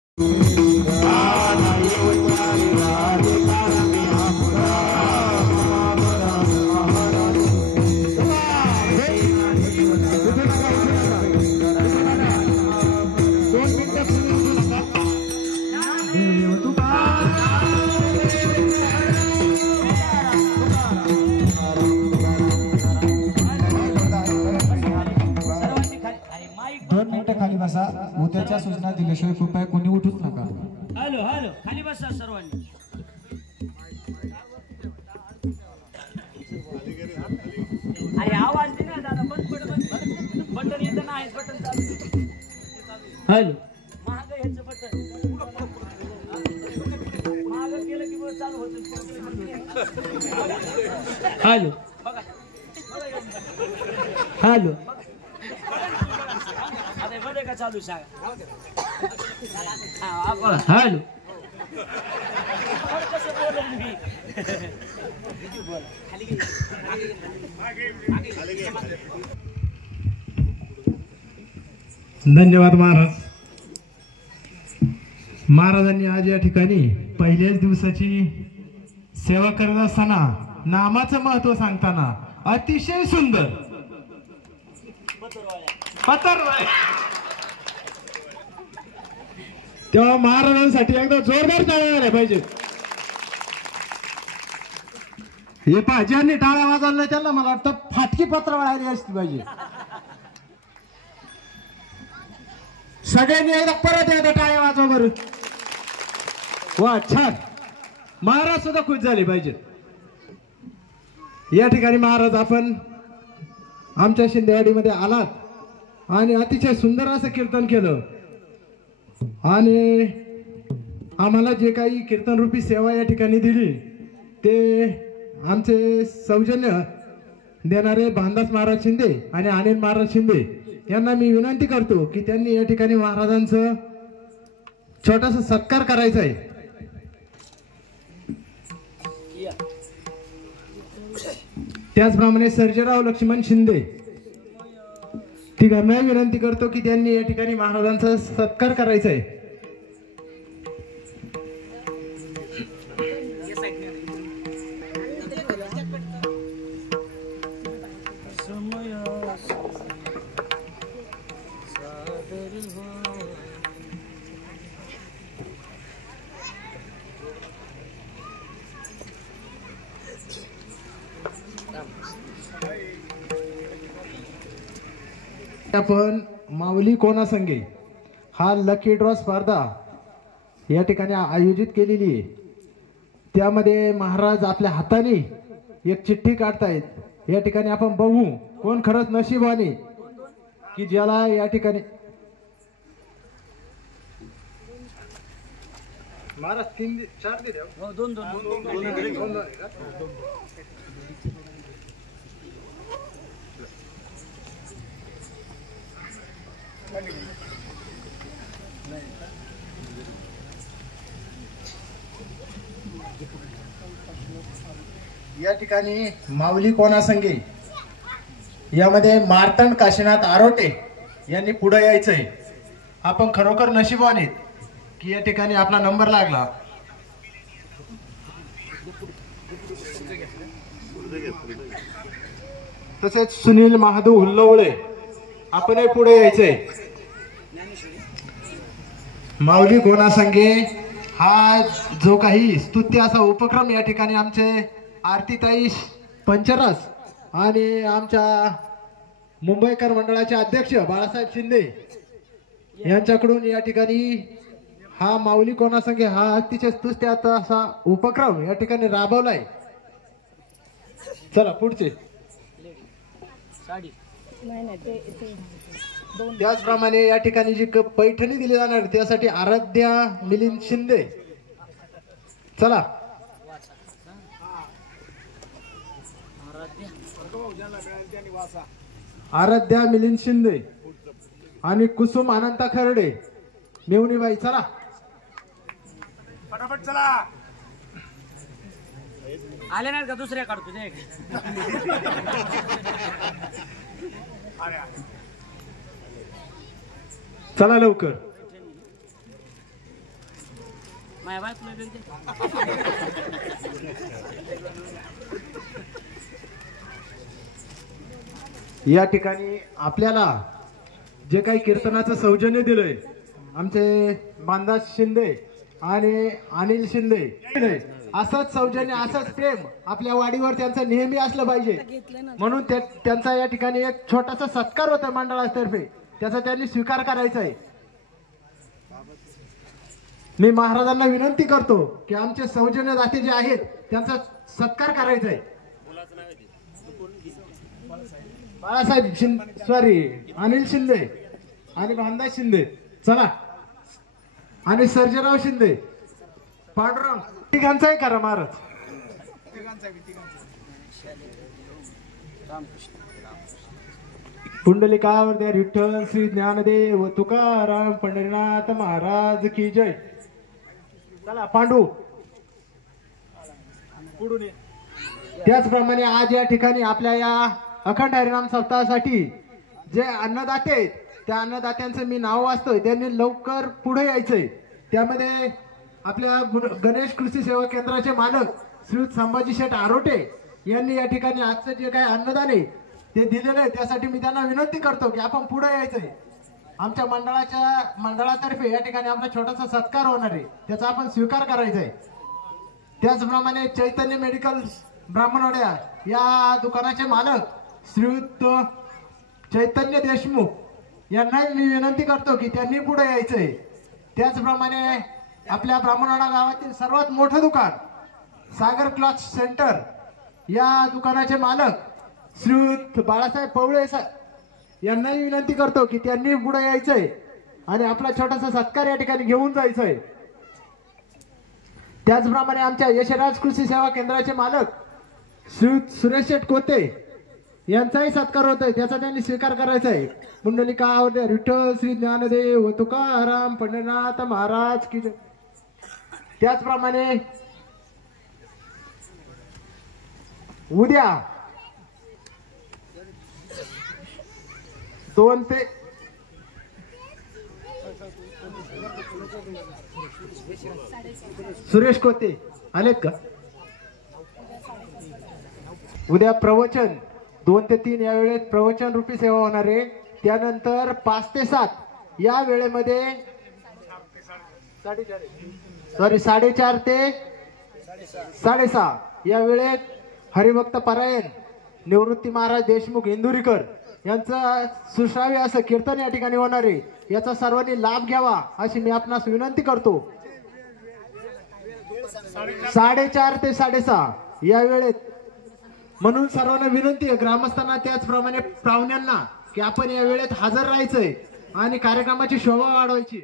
उद्याच्या सूचना दिल्याशिवाय कृपया कोणी उठूच नका. हॅलो हॅलो, खाली बसा सर्वांनी. अरे आवाज दे ना दादा, बटन येतं ना, बटन चालू. हॅलो, महाग ह्याचं बटन महाग केलं की चालू होतं. हॅलो हॅलो, मध्ये का चालू सांगा. हॅलो, धन्यवाद महाराज. महाराजांनी आज या ठिकाणी पहिल्याच दिवसाची सेवा करत असताना नामाचं महत्व सांगताना अतिशय सुंदर तेव्हा महाराजांसाठी एकदा जोरदार टाळ्या आल्या पाहिजे. हे पहा, ज्यांनी टाळ्या वाजवल्या त्यांना मला वाटतं फाटकी पत्र वळायली असती पाहिजे. सगळ्यांनी एकदा परत एकदा टाळ्या वाजवा बरं. वा छान. महाराज सुद्धा खुश झाले पाहिजे. या ठिकाणी महाराज आपण आमच्या शिंदेवाडीमध्ये आलात आणि अतिशय सुंदर असं कीर्तन केलं आणि आम्हाला जे काही कीर्तन रूपी सेवा या ठिकाणी दिली ते आमचे सौजन्य देणारे भानदास महाराज शिंदे आणि अनिल महाराज शिंदे यांना मी विनंती करतो की त्यांनी या ठिकाणी महाराजांचं छोटासा सत्कार करायचा आहे. त्याचप्रमाणे सर्जेराव लक्ष्मण शिंदे तिघांनाही विनंती करतो की त्यांनी या ठिकाणी महाराजांचा सत्कार करायचा आहे. आपण माऊली कोणासंगे हा लकी ड्रॉ स्पर्धा या ठिकाणी आयोजित केलेली आहे. त्यामध्ये महाराज आपल्या हाताने एक चिठ्ठी काढतायत. या ठिकाणी आपण बघू कोण खरंच नशिबाने की ज्याला या ठिकाणी महाराज 3-4 दे द्या. दोन या ठिकाणी माऊली कोणासंगे यामध्ये मार्तंड काशीनाथ आरोटे यांनी पुढे यायचंय. आपण खरोखर नशिबवान आहेत की या ठिकाणी आपला नंबर लागला. तसेच सुनील महादेव हुल्लवळे आपणही पुढे यायचंय. माऊली कोणासंगे हा जो काही स्तुत्य असा उपक्रम या ठिकाणी आमचे आरतीताई पंचरस आणि आमच्या मुंबईकर मंडळाचे अध्यक्ष बाळासाहेब शिंदे यांच्याकडून या ठिकाणी हा माऊली कोणासंगे हा अतिशय स्तुत्याचा असा उपक्रम या ठिकाणी राबवलाय. चला पुढचे. त्याचप्रमाणे या ठिकाणी जी पैठणी दिली जाणार त्यासाठी आराध्या मिलिंद शिंदे. चला आराध्या मिलिंद शिंदे आणि कुसुम अनंता खर्डे मेवणीबाई. चला फटाफट चला. आले नाही का दुसऱ्या काढतो ते. चला लवकर. या ठिकाणी आपल्याला जे काही कीर्तनाचं सौजन्य दिलंय आमचे भानदास शिंदे आणि अनिल शिंदे असंच सौजन्य असंच प्रेम आपल्या वाडीवर त्यांचं नेहमी असलं पाहिजे म्हणून त्यांचा या ठिकाणी एक छोटासा सत्कार होता मंडळातर्फे. त्याचा त्यांनी स्वीकार करायचा आहे. मी महाराजांना विनंती करतो की आमचे सौजन्य दाते जे आहेत त्यांचा सत्कार करायचा आहे. बाळासाहेब शिंदे सॉरी अनिल शिंदे आणि भानदास शिंदे. चला आणि सर्जेराव शिंदे पांडुरंग तिघांचाही करा महाराज. पुंडलिकावर विठ्ठल श्री ज्ञानदेव तुकाराम पंढरीनाथ महाराज की जय. चला पांडू पुढून. त्याचप्रमाणे आज या ठिकाणी आपल्या या अखंड हरिनाम सप्ताहासाठी जे अन्नदाते त्या अन्नदात्यांचं मी नाव वाचतोय त्यांनी लवकर पुढे यायचंय. त्यामध्ये आपल्या गणेश कृषी सेवा केंद्राचे मालक श्री संभाजी शेठ आरोटे यांनी या ठिकाणी आजचं जे काही अन्नदान आहे ते दिलेलं आहे. त्यासाठी मी त्यांना विनंती करतो की आपण पुढे यायचंय. आमच्या मंडळातर्फे या ठिकाणी आपला छोटासा सत्कार होणार आहे त्याचा आपण स्वीकार करायचा आहे. त्याचप्रमाणे चैतन्य मेडिकल ब्राह्मणवाड्या या दुकानाचे मालक श्रीयुत चैतन्य देशमुख यांना मी विनंती करतो की त्यांनी पुढे यायचंय. त्याचप्रमाणे आपल्या ब्राह्मणवाडा गावातील सर्वात मोठं दुकान सागर क्लॉथ सेंटर या दुकानाचे मालक श्रीयुत बाळासाहेब पवळे यांनाही विनंती करतो की त्यांनी पुढे यायचंय आणि आपला छोटासा सत्कार या ठिकाणी घेऊन जायचंय. त्याचप्रमाणे आमच्या यशराज कृषी सेवा केंद्राचे मालक श्रीयुत सुरेश शेठ कोते यांचाही सत्कार होतोय, त्याचा त्यांनी स्वीकार करायचा आहे. पुंडलिका विठ्ठल श्री ज्ञानदेव तुकाराम पंढरनाथ महाराज की जय. त्याचप्रमाणे उद्या 2 ते सुरेश कोते आलेत का? उद्या प्रवचन 2 ते 3 या वेळेत प्रवचन रूपी सेवा होणार आहे. त्यानंतर 5 ते 7 या वेळेमध्ये 4:30 ते 6:30 या वेळेत हरिभक्त पारायण निवृत्ती महाराज देशमुख इंदुरीकर यांचं सुश्राव्य असं कीर्तन या ठिकाणी होणार आहे. याचा सर्वांनी लाभ घ्यावा अशी मी आपणास विनंती करतो. 4:30 ते 6:30 या वेळेत म्हणून सर्वांना विनंती आहे, ग्रामस्थांना त्याचप्रमाणे पाहुण्यांना, की आपण या वेळेत हजर राहायचंय आणि कार्यक्रमाची शोभा वाढवायची.